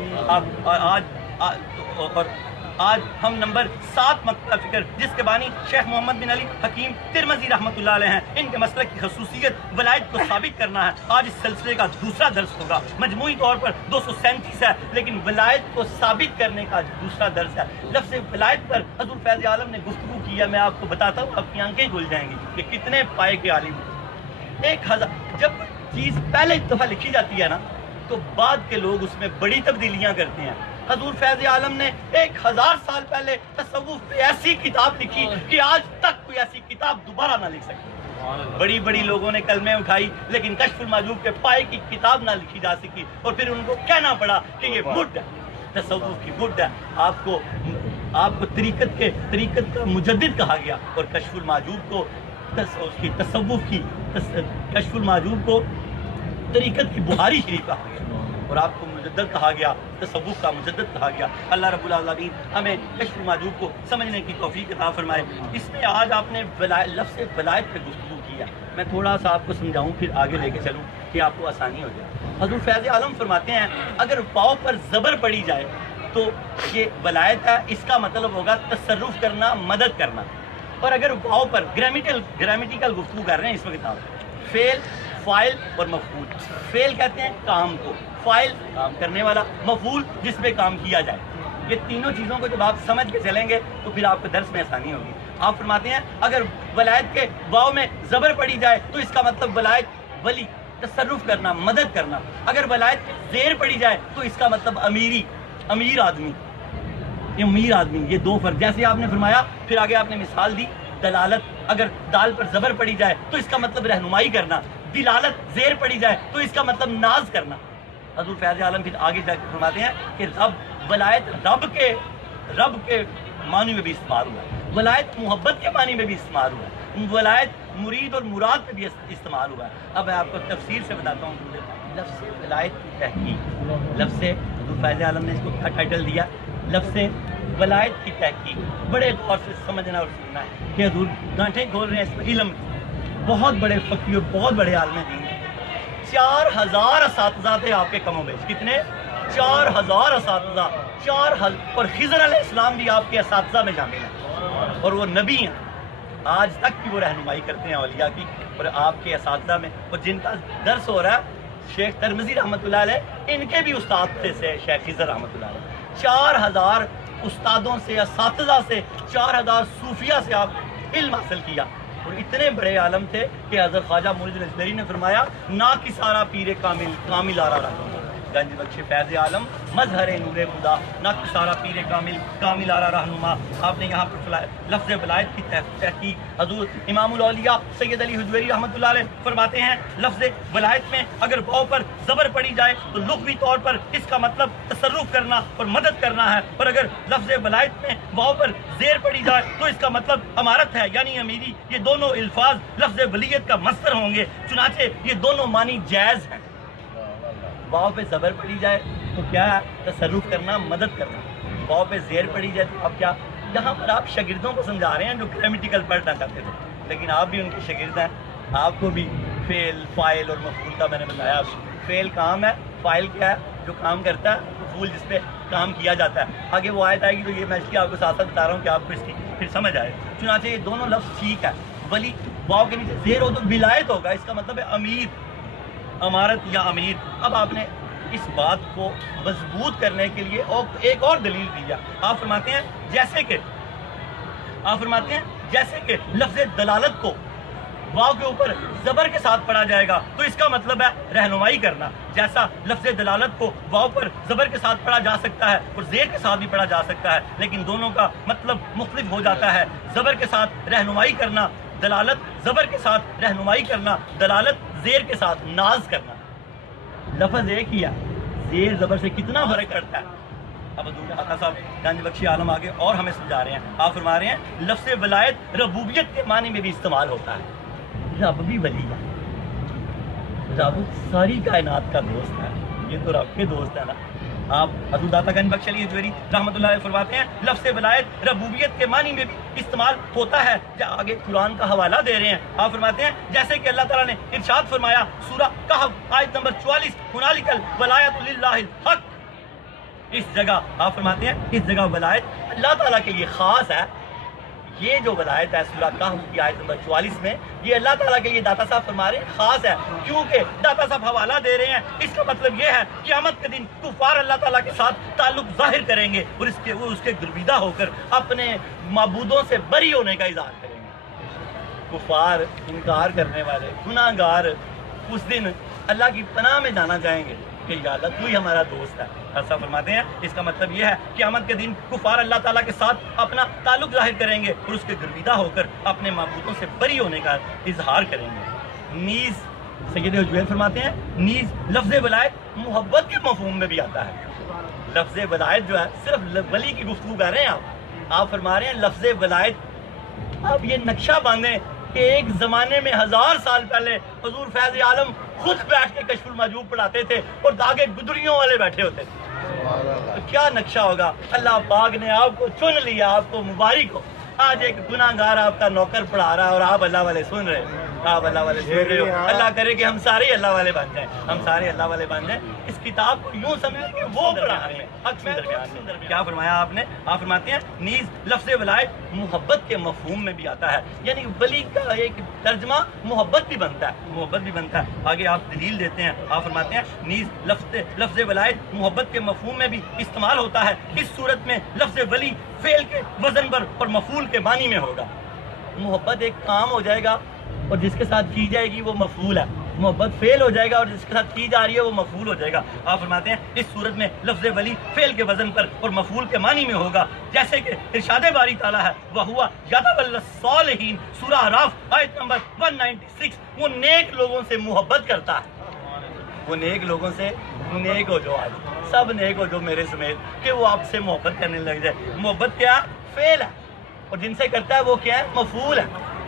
آج ہم نمبر 7 مکتبہ فکر، جس کے بانی شیخ محمد بن علی حکیم ترمذی رحمۃ اللہ علیہ ہیں، ان کے مسلک کی خصوصیت ولایت کو ثابت کرنا ہے۔ آج اس سلسلے کا دوسرا درس ہوگا۔ مجموعی طور پر 237 ہے، لیکن ولایت کو ثابت کرنے کا دوسرا درس ہے۔ لفظ ولایت پر حضور فیض عالم نے گفتگو کی ہے، میں آپ کو بتاتا ہوں، آپ کی آنکھیں کھل جائیں گی کہ کتنے پائے کے عالم ہیں۔ 1000 جب چیز پہلے دفعہ لکھی جاتی ہے نا، تو بعد کے لوگ اس میں بڑی تبدیلیاں کرتے ہیں۔ حضور فیض عالم نے 1000 سال پہلے تصوف پہ ایسی کتاب لکھی کہ آج تک کوئی ایسی کتاب دوبارہ نہ لکھ سکی۔ بڑی بڑی لوگوں نے کلمیں اٹھائی، لیکن کشف المعجوب کے پائے کی کتاب نہ لکھی جا سکی، اور پھر ان کو کہنا پڑا کہ یہ بڈ ہے، تصوف کی بڈ ہے۔ آپ کو طریقت کا مجدد کہا گیا، اور کشف المعجوب کو کشف المعجوب کو طریقت کی بخاری شریف کہا گیا، اور آپ کو مجدد کہا گیا، تصوف کا مجدد کہا گیا۔ اللہ رب العالمین ہمیں کشف المعجوب کو سمجھنے کی توفیق عطا فرمائے۔ اس میں آج آپ نے لفظ ولایت پہ گفتگو کیا، میں تھوڑا سا آپ کو سمجھاؤں پھر آگے لے کے چلوں کہ آپ کو آسانی ہو جائے۔ حضور فیض عالم فرماتے ہیں اگر واو پر زبر پڑی جائے تو یہ ولایت ہے، اس کا مطلب ہوگا تصرف کرنا، مدد کرنا۔ اور اگر واو پر گرامیٹیکل گفتگو کر رہے ہیں اس وقت آپ، فعل، فاعل اور مفعول۔ فعل کہتے ہیں کام کو، فاعل کام کرنے والا، مفعول جس پہ کام کیا جائے۔ یہ تینوں چیزوں کو جب آپ سمجھ کے چلیں گے تو پھر آپ کو درس میں آسانی ہوگی۔ آپ فرماتے ہیں اگر ولایت کے واو میں زبر پڑی جائے تو اس کا مطلب ولایت، ولی، تصرف کرنا، مدد کرنا۔ اگر ولایت زیر پڑی جائے تو اس کا مطلب امیر آدمی، یہ 2 فرق۔ جیسے آپ نے فرمایا، پھر آگے آپ نے مثال دی دلالت، اگر دال پر زبر پڑی جائے تو اس کا مطلب رہنمائی کرنا، دلالت زیر پڑی جائے تو اس کا مطلب ناز کرنا۔ حضور فیض عالم پھر آگے جا کے فرماتے ہیں کہ ولایت رب کے معنی میں بھی استعمال ہوا ہے، ولایت محبت کے معنی میں بھی استعمال ہوا ہے، ولایت مرید اور مراد پہ بھی استعمال ہوا ہے۔ اب میں آپ کو تفسیر سے بتاتا ہوں۔ لفظ ولایت کی تحقیق، لفظ حضور فیض عالم نے اس کو کیا ٹائٹل دیا؟ لفظ ولایت کی تحقیق۔ بڑے غور سے سمجھنا اور سننا ہے کہ حضور گانٹھیں کھول رہے ہیں اس علم کی۔ بہت بڑے فقیر، بہت بڑے عالم دین، 4000 اساتذہ تھے آپ کے کم و بیش۔ کتنے؟ 4000 اساتذہ، اور خضر علیہ السلام بھی آپ کے اساتذہ میں شامل ہیں، اور وہ نبی ہیں۔ آج تک بھی وہ رہنمائی کرتے ہیں اولیاء کی، اور آپ کے اساتذہ میں، اور جن کا درس ہو رہا ہے شیخ ترمذی رحمۃ اللہ علیہ، ان کے بھی استاد تھے سے شیخ خضر رحمۃ اللہ علیہ، 4000 استادوں سے، اساتذہ سے، 4000 صوفیہ سے آپ علم حاصل کیا، اور اتنے بڑے عالم تھے کہ حضرت خواجہ معین الاجمری نے فرمایا نا کی سارا پیر کامل آرا رہنما، گنج بخش فیض عالم مظہر نور خدا، نا کی سارا پیر کامل آرا رہنما۔ آپ نے یہاں پر لفظ ولایت کی تحقیق حضرت امام الاولیاء سید علی حجویری رحمۃ اللہ علیہ فرماتے ہیں، لفظ ولایت میں اگر واو پر زبر پڑی جائے تو لغوی طور پر اس کا مطلب تصرف کرنا اور مدد کرنا ہے، اور اگر لفظ ولایت میں واو پر زیر پڑی جائے تو اس کا مطلب امارت ہے یعنی امیری۔ یہ دونوں الفاظ لفظ ولیت کا مصدر ہوں گے، چنانچہ یہ دونوں معنی جائز ہیں۔ واو پہ زبر پڑی جائے تو کیا ہے؟ تصرف کرنا، مدد کرنا۔ واو پہ زیر پڑی جائے تو اب کیا؟ یہاں پر آپ شاگردوں کو سمجھا رہے ہیں جو گرامیٹیکل پڑھنا چاہتے تھے، لیکن آپ بھی ان کے شاگرد ہیں، آپ کو بھی فعل، فاعل اور مفعول کا میں نے بتایا۔ فعل کام ہے، فاعل کیا ہے؟ جو کام کرتا ہے، مفعول جس پہ کام کیا جاتا ہے۔ آگے وہ آیت آئے گی تو یہ میں اس کی آپ کو ساتھ ساتھ بتا رہا ہوں کہ آپ کو اس کی پھر سمجھ آئے۔ چنانچہ یہ دونوں لفظ ٹھیک ہے، ولی واو کے نیچے زیر ہو تو ولایت ہوگا، اس کا مطلب ہے امیر، امارت یا امیر۔ اب آپ نے اس بات کو مضبوط کرنے کے لیے ایک اور دلیل دی ہے۔ آپ فرماتے ہیں جیسے کہ لفظ دلالت کو واو کے اوپر زبر کے ساتھ پڑھا جائے گا تو اس کا مطلب ہے رہنمائی کرنا، جیسا لفظ دلالت کو واو پر زبر کے ساتھ پڑھا جا سکتا ہے اور زیر کے ساتھ بھی پڑھا جا سکتا ہے، لیکن دونوں کا مطلب مختلف ہو جاتا ہے۔ زبر کے ساتھ رہنمائی کرنا دلالت، زبر کے ساتھ رہنمائی کرنا دلالت، زیر کے ساتھ ناز کرنا۔ لفظ ایک ہی ہے، زیر زبر سے کتنا فرق کرتا ہے۔ اب آقا صاحب گنج بخش عالم آگے اور ہمیں سمجھا رہے ہیں۔ آپ فرما رہے ہیں لفظ ولایت ربوبیت کے معنی میں بھی استعمال ہوتا ہے۔ رب بھی ولی ہے، رب ساری کائنات کا دوست ہے، یہ تو رب کے دوست ہے نا۔ آپ حضرت داتا گنج بخش علی حجویری رحمۃ اللہ علیہ فرماتے ہیں لفظ ولایت ربوبیت کے معنی میں بھی استعمال ہوتا ہے۔ آگے قرآن کا حوالہ دے رہے ہیں، آپ فرماتے ہیں جیسے کہ اللہ تعالیٰ نے ارشاد فرمایا سورہ کہف آیت نمبر 44، ہنالک الولایۃ للہ الحق۔ اس جگہ آپ فرماتے ہیں اس جگہ ولایت اللہ تعالیٰ کے لیے خاص ہے۔ یہ جو ولایت ہے سورہ کہف کی آیت نمبر 44 میں، یہ اللہ تعالیٰ کے لیے داتا صاحب فرما رہے ہیں خاص ہے، کیونکہ داتا صاحب حوالہ دے رہے ہیں۔ اس کا مطلب یہ ہے کہ قیامت کے دن کفار اللہ تعالیٰ کے ساتھ تعلق ظاہر کریں گے اور اس کے گرویدہ ہو کر اپنے معبودوں سے بری ہونے کا اظہار کریں گے۔ کفار، انکار کرنے والے، گناہ گار اس دن اللہ کی پناہ میں جانا چاہیں گے کہ یا اللہ تو ہی ہمارا دوست ہے۔ ایسا فرماتے ہیں اس کا مطلب یہ ہے کہ قیامت کے دن کفار اللہ تعالیٰ کے ساتھ اپنا تعلق ظاہر کریں گے اور اس کے گرویدہ ہو کر اپنے معبودوں سے بری ہونے کا اظہار کریں گے۔ نیز سید حجویری فرماتے ہیں نیز لفظ ولایت محبت کے مفہوم میں بھی آتا ہے۔ لفظ ولایت جو ہے صرف ولی کی گفتگو کر رہے ہیں آپ فرما رہے ہیں لفظ ولایت۔ اب یہ نقشہ باندھیں کہ ایک زمانے میں 1000 سال پہلے حضور فیض عالم خود بیٹھ کے کشف المحجوب پڑھاتے تھے اور داغے گدریوں والے بیٹھے ہوتے تھے، تو کیا نقشہ ہوگا۔ اللہ پاک نے آپ کو چن لیا، آپ کو مبارک ہو۔ آج ایک گناہ گار آپ کا نوکر پڑھا رہا ہے اور آپ اللہ والے سن رہے ہیں، آپ اللہ والے سن رہے ہو۔ اللہ کرے کہ ہم سارے اللہ والے بن جائیں، ہم سارے اللہ والے بن جائیں۔ اس کتاب کو یوں سمجھیں کہ وہ پڑھا رہے ہیں۔ کیا فرمایا آپ نے؟ آپ فرماتے ہیں نیز لفظ ولایت محبت کے مفہوم میں بھی آتا ہے، یعنی ولی کا ایک ترجمہ محبت بھی بنتا ہے، محبت بھی بنتا ہے۔ آگے آپ دلیل دیتے ہیں، آپ فرماتے ہیں نیز لفظ ولایت محبت کے مفہوم میں بھی استعمال ہوتا ہے۔ اس صورت میں لفظ ولی فعل کے وزن پر اور مفعول کے معنی میں ہوگا۔ محبت ایک کام ہو جائے گا اور جس کے ساتھ کی جائے گی وہ مفعول ہے، محبت فعل ہو جائے گا اور جس کے ساتھ کی جا رہی ہے وہ مفعول ہو جائے گا۔ آپ فرماتے ہیں اس صورت میں لفظ ولی فعل کے وزن پر اور مفعول کے معنی میں ہوگا، جیسے کہ ارشاد باری تعالیٰ ہے وَهُوَ يَتَوَلَّى الصَّالِحِينَ سورہ اعراف آیت نمبر 196۔ وہ نیک لوگوں سے محبت کرتا ہے، وہ نیک لوگوں سے نیک ہو جو، آج سب نیک ہو جو میرے سمیت، کہ وہ آپ سے محبت کرنے لگ جائے۔ محبت کیا؟ فعل ہے، اور جن سے کرتا ہے وہ کیا ہے؟ مفعول ہے،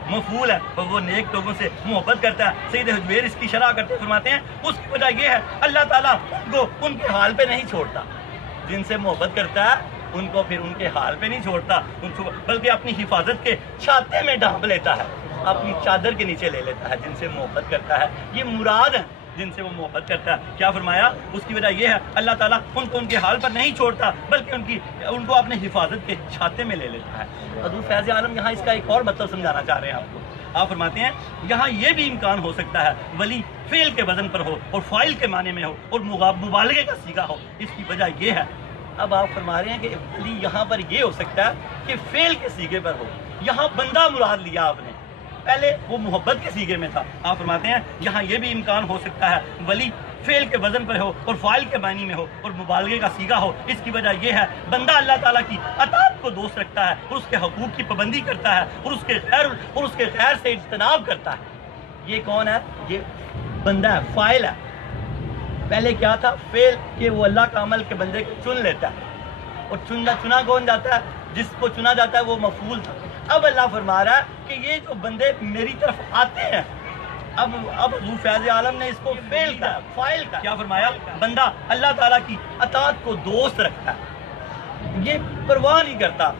مفعول ہے، اور وہ نیک لوگوں سے محبت کرتا ہے۔ سید حجویری اس کی شرح کرتے فرماتے ہیں اس کی وجہ یہ ہے اللہ تعالیٰ کو ان کے حال پہ نہیں چھوڑتا، جن سے محبت کرتا ہے ان کو پھر ان کے حال پہ نہیں چھوڑتا، بلکہ اپنی حفاظت کے چھاتے میں ڈھانپ لیتا ہے، اپنی چادر کے نیچے لے لیتا ہے۔ جن سے محبت کرتا ہے، یہ مراد ہے جن سے وہ محبت کرتا ہے. کیا فرمایا؟ اس کی وجہ یہ ہے اللہ تعالیٰ ان کو ان کے حال پر نہیں چھوڑتا بلکہ ان کو اپنے حفاظت کے چھاتے میں لے لیتا ہے. حضور فیض عالم یہاں اس کا ایک اور مطلب سمجھانا چاہ رہے ہیں آپ کو. آپ فرماتے ہیں یہاں یہ بھی امکان ہو سکتا ہے ولی فعل کے وزن پر ہو اور فاعل کے معنی میں ہو اور مبالغے کا صیغہ ہو. اس کی وجہ یہ ہے، اب آپ فرما رہے ہیں کہ ولی یہاں پر یہ ہو سکتا ہے کہ فعل کے صیغے پر ہو. یہاں بندہ مراد لیا آپ نے، پہلے وہ محبت کے صیغے میں تھا. آپ فرماتے ہیں یہاں یہ بھی امکان ہو سکتا ہے ولی فعل کے وزن پر ہو اور فاعل کے معنی میں ہو اور مبالغے کا صیغہ ہو. اس کی وجہ یہ ہے بندہ اللہ تعالیٰ کی اطاعت کو دوست رکھتا ہے اور اس کے حقوق کی پابندی کرتا ہے اور اس کے خیر سے اجتناب کرتا ہے. یہ کون ہے؟ یہ بندہ ہے، فاعل ہے. پہلے کیا تھا؟ فعل کہ وہ اللہ کا عمل کے بندے کو چن لیتا ہے اور چنا کون جاتا ہے؟ جس کو چنا جاتا ہے وہ مفعول تھا. اب اللہ فرما رہا ہے کہ یہ جو بندے میری طرف آتے ہیں، اب حضور فیض عالم نے اس کو فاعل کا کیا فرمایا؟ بندہ اللہ تعالیٰ کی اطاعت کو دوست رکھتا ہے، یہ پرواہ نہیں کرتا.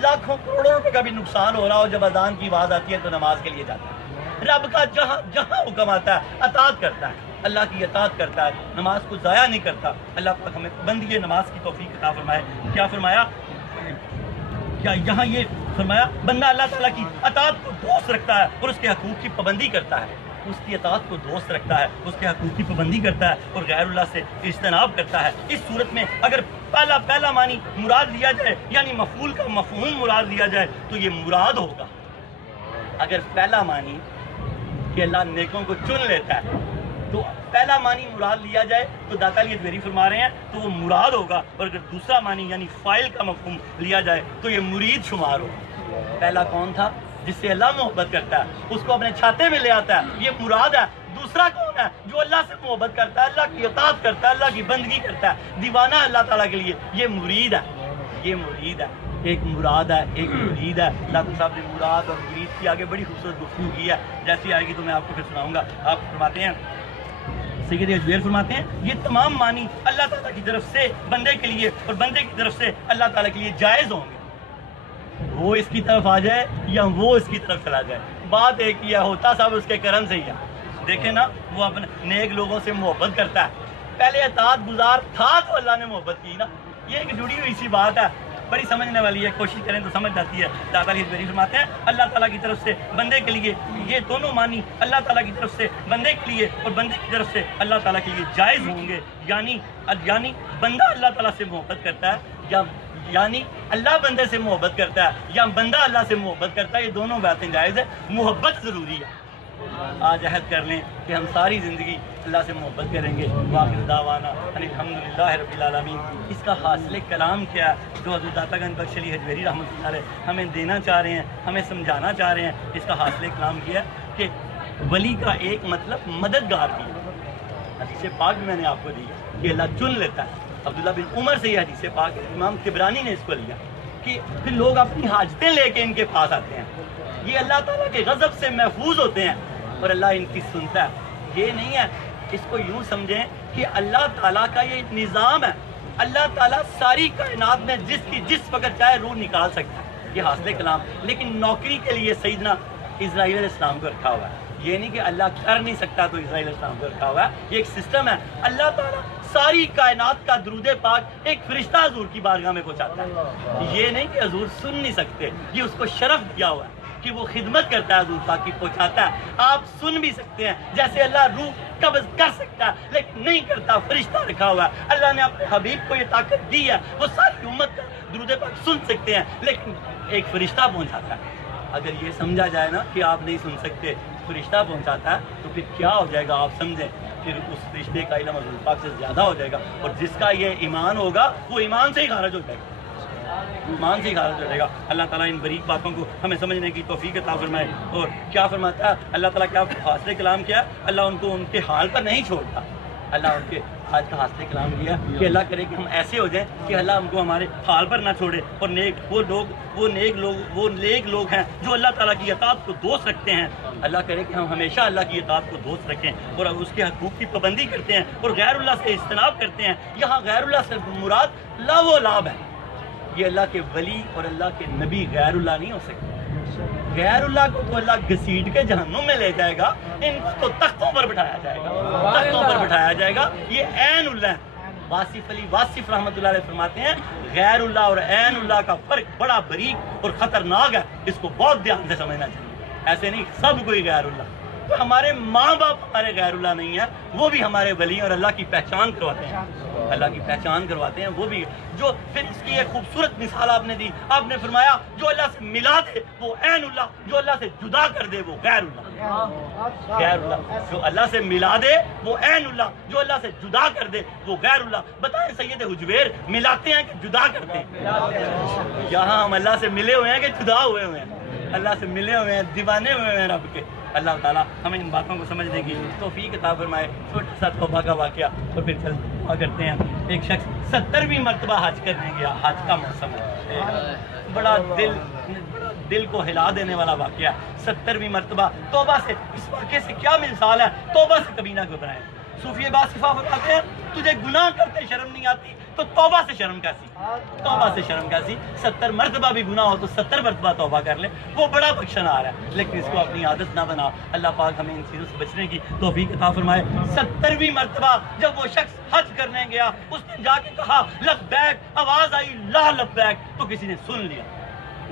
لاکھوں کروڑوں روپے کا بھی نقصان ہو رہا ہو، جب اذان کی آواز آتی ہے تو نماز کے لیے جاتا ہے. رب کا جہاں حکم آتا ہے اطاعت کرتا ہے، اللہ کی اطاعت کرتا ہے، نماز کو ضائع نہیں کرتا. اللہ پاک ہمیں پابندی نماز کی توفیق عطا فرمائے. کیا فرمایا؟ کیا یہاں یہ فرمایا بندہ اللہ تعالیٰ کی اطاعت کو دوست رکھتا ہے اور اس کے حقوق کی پابندی کرتا ہے. اس کی اطاعت کو دوست رکھتا ہے، اس کے حقوق کی پابندی کرتا ہے اور غیر اللہ سے اجتناب کرتا ہے. اس صورت میں اگر پہلا معنی مراد لیا جائے یعنی مفعول کا مفہوم مراد لیا جائے تو یہ مراد ہوگا. اگر پہلا معنی کہ اللہ نیکوں کو چن لیتا ہے تو پہلا معنی مراد لیا جائے تو داتا علی حجویری فرما رہے ہیں تو وہ مراد ہوگا. اور اگر دوسرا معنی یعنی فاعل کا مفہوم لیا جائے تو یہ مرید شمار ہوگا. پہلا کون تھا؟ جس سے اللہ محبت کرتا ہے، اس کو اپنے چھاتے میں لے آتا ہے، یہ مراد ہے. دوسرا کون ہے؟ جو اللہ سے محبت کرتا ہے، اللہ کی اطاعت کرتا ہے، اللہ کی بندگی کرتا ہے، دیوانہ اللہ تعالیٰ کے لیے، یہ مرید ہے. یہ مرید ہے. ایک مراد ہے، ایک مرید ہے. ڈاکٹر صاحب نے مراد اور مرید کی آگے بڑی خوبصورت گفتگو کی ہے، جیسی آئے گی تو میں آپ کو پھر سناؤں گا. آپ فرماتے ہیں، سید اجویر فرماتے ہیں یہ تمام معنی اللہ تعالیٰ کی طرف سے بندے کے لیے اور بندے کی طرف سے اللہ تعالیٰ کے لیے جائز ہوں گے. وہ اس کی طرف آ جائے یا وہ اس کی طرف چلا جائے، بات ایک ہی ہے. ہوتا صاحب اس کے کرم سے ہی ہے. دیکھیں نا، وہ اپنے نیک لوگوں سے محبت کرتا ہے. پہلے اطاعت گزار تھا تو اللہ نے محبت کی نا. یہ ایک جڑی ہوئی سی بات ہے، بڑی سمجھنے والی ہے. کوشش کریں تو سمجھ جاتی ہے. داتا علی حجویری فرماتے ہیں اللہ تعالیٰ کی طرف سے بندے کے لیے یہ دونوں معنی اللہ تعالیٰ کی طرف سے بندے کے لیے اور بندے کی طرف سے اللہ تعالیٰ کے لیے جائز ہوں گے. یعنی بندہ اللہ تعالیٰ سے محبت کرتا ہے یعنی اللہ بندے سے محبت کرتا ہے یا بندہ اللہ سے محبت کرتا ہے، یہ دونوں باتیں جائز ہے. محبت ضروری ہے. آج عہد کر لیں کہ ہم ساری زندگی اللہ سے محبت کریں گے. واخر دعوانا الحمدللہ رب العالمین. اس کا حاصل کلام کیا ہے جو حضرت داتا گنج بخش علی حجویری رحمۃ اللہ علیہ ہمیں دینا چاہ رہے ہیں، ہمیں سمجھانا چاہ رہے ہیں؟ اس کا حاصل کلام کیا ہے کہ ولی کا ایک مطلب مددگار بھی ہے. حدیث پاک بھی میں نے آپ کو دی کہ اللہ چن لیتا ہے. عبداللہ بن عمر سے یہ حدیث پاک امام طبرانی نے اس کو لیا کہ پھر لوگ اپنی حاجتیں لے کے ان کے پاس آتے ہیں. یہ اللہ تعالیٰ کے غضب سے محفوظ ہوتے ہیں اور اللہ ان کی سنتا ہے. یہ نہیں ہے، اس کو یوں سمجھیں کہ اللہ تعالیٰ کا یہ نظام ہے. اللہ تعالیٰ ساری کائنات میں جس وقت چاہے روح نکال سکتا ہے. یہ حاصل کلام. لیکن نوکری کے لیے سیدنا اسرائیل علیہ السلام کو رکھا ہوا ہے. یہ نہیں کہ اللہ کر نہیں سکتا تو اسرائیل علیہ السلام کو رکھا ہوا ہے. یہ ایک سسٹم ہے. اللہ تعالیٰ ساری کائنات کا درود پاک ایک فرشتہ حضور کی بارگاہ میں پہنچاتا ہے. یہ نہیں کہ حضور سن نہیں سکتے، یہ اس کو شرف دیا ہوا ہے کہ وہ خدمت کرتا ہے، حضور پاک کی پہنچاتا ہے. آپ سن بھی سکتے ہیں، جیسے اللہ روح قبض کر سکتا ہے لیکن نہیں کرتا، فرشتہ رکھا ہوا ہے. اللہ نے اپنے حبیب کو یہ طاقت دی ہے، وہ ساری امت کا درود پاک سن سکتے ہیں لیکن ایک فرشتہ پہنچاتا ہے. اگر یہ سمجھا جائے نا کہ آپ نہیں سن سکتے، فرشتہ پہنچاتا ہے، تو پھر کیا ہو جائے گا آپ سمجھیں. پھر اس فرشتے کا علم حضور پاک سے زیادہ ہو جائے گا اور جس کا یہ ایمان ہوگا وہ ایمان سے ہی خارج ہو جائے گا، ایمان سے ہی خارج ہو جائے گا. اللہ تعالیٰ ان باریک باتوں کو ہمیں سمجھنے کی توفیق عطا فرمائے. اور کیا فرماتا ہے اللہ تعالیٰ؟ کیا حاصل کلام کیا؟ اللہ ان کو ان کے حال پر نہیں چھوڑتا. اللہ ان کے آج کا حاصل کلام یہ ہے کہ اللہ کرے کہ ہم ایسے ہو جائیں کہ اللہ ہم کو ہمارے حال پر نہ چھوڑے. اور وہ نیک لوگ ہیں جو اللہ تعالیٰ کی اطاعت کو دوست رکھتے ہیں. اللہ کرے کہ ہم ہمیشہ اللہ کی اطاعت کو دوست رکھیں اور اس کے حقوق کی پابندی کرتے ہیں اور غیر اللہ سے اجتناب کرتے ہیں. یہاں غیر اللہ سے مراد لا و لاب ہے. یہ اللہ کے ولی اور اللہ کے نبی غیر اللہ نہیں ہو سکتے. غیر اللہ کو تو اللہ گھسیٹ کے جہنم میں لے جائے گا، ان کو تو تختوں پر بٹھایا جائے گا، تختوں پر بٹھایا جائے گا۔ یہ عین اللہ ہے۔ واصف علی واصف رحمۃ اللہ علیہ فرماتے ہیں غیر اللہ اور عین اللہ کا فرق بڑا باریک اور خطرناک ہے، اس کو بہت دھیان سے سمجھنا چاہیے۔ ایسے نہیں سب کوئی غیر اللہ، تو ہمارے ماں باپ ہمارے غیر اللہ نہیں ہیں، وہ بھی ہمارے ولی اور اللہ کی پہچان کرواتے ہیں، اللہ کی پہچان کرواتے ہیں وہ بھی۔ جو پھر اس کی ایک خوبصورت مثال آپ نے دی، آپ نے فرمایا جو اللہ سے ملا دے وہ عین اللہ، جو اللہ سے جدا کر دے وہ غیر اللہ۔ غیر اللہ جو اللہ سے ملا دے وہ عین اللہ، جو اللہ سے جدا کر دے وہ غیر اللہ۔ بتائیں سید حجویر ملاتے ہیں کہ جدا کرتے ہیں؟ یہاں ہم اللہ سے ملے ہوئے ہیں کہ جدا ہوئے ہوئے ہیں؟ اللہ سے ملے ہوئے ہیں، دیوانے ہوئے ہیں رب کے۔ اللہ تعالیٰ ہمیں ان باتوں کو سمجھنے کی توفیق عطا فرمائے۔ چھوٹا سا توبہ کا واقعہ اور پھر چل دعا کرتے ہیں۔ ایک شخص 70ویں مرتبہ حج کرنے گیا، حج کا موسم ہے، بڑا دل کو ہلا دینے والا واقعہ۔ 70ویں مرتبہ توبہ سے، اس واقعے سے کیا مثال ہے؟ توبہ سے کبھی نہ گھبرائیں۔ صوفی باصفہ فرماتے ہیں تجھے گناہ کرتے شرم نہیں آتی تو توبہ سے شرم کیسی؟ توبہ سے شرم کیسی؟ 70 مرتبہ بھی گناہ ہو تو 70 مرتبہ توبہ کر لے، وہ بڑا بخشن آ رہا ہے، لیکن اس کو اپنی عادت نہ بنا۔ اللہ پاک ہمیں ان چیزوں سے بچنے کی توفیق عطا فرمائے۔ 70ویں مرتبہ جب وہ شخص حج کرنے گیا، اس نے جا کے کہا لبیک، آواز آئی لا لبیک، تو کسی نے سن لیا۔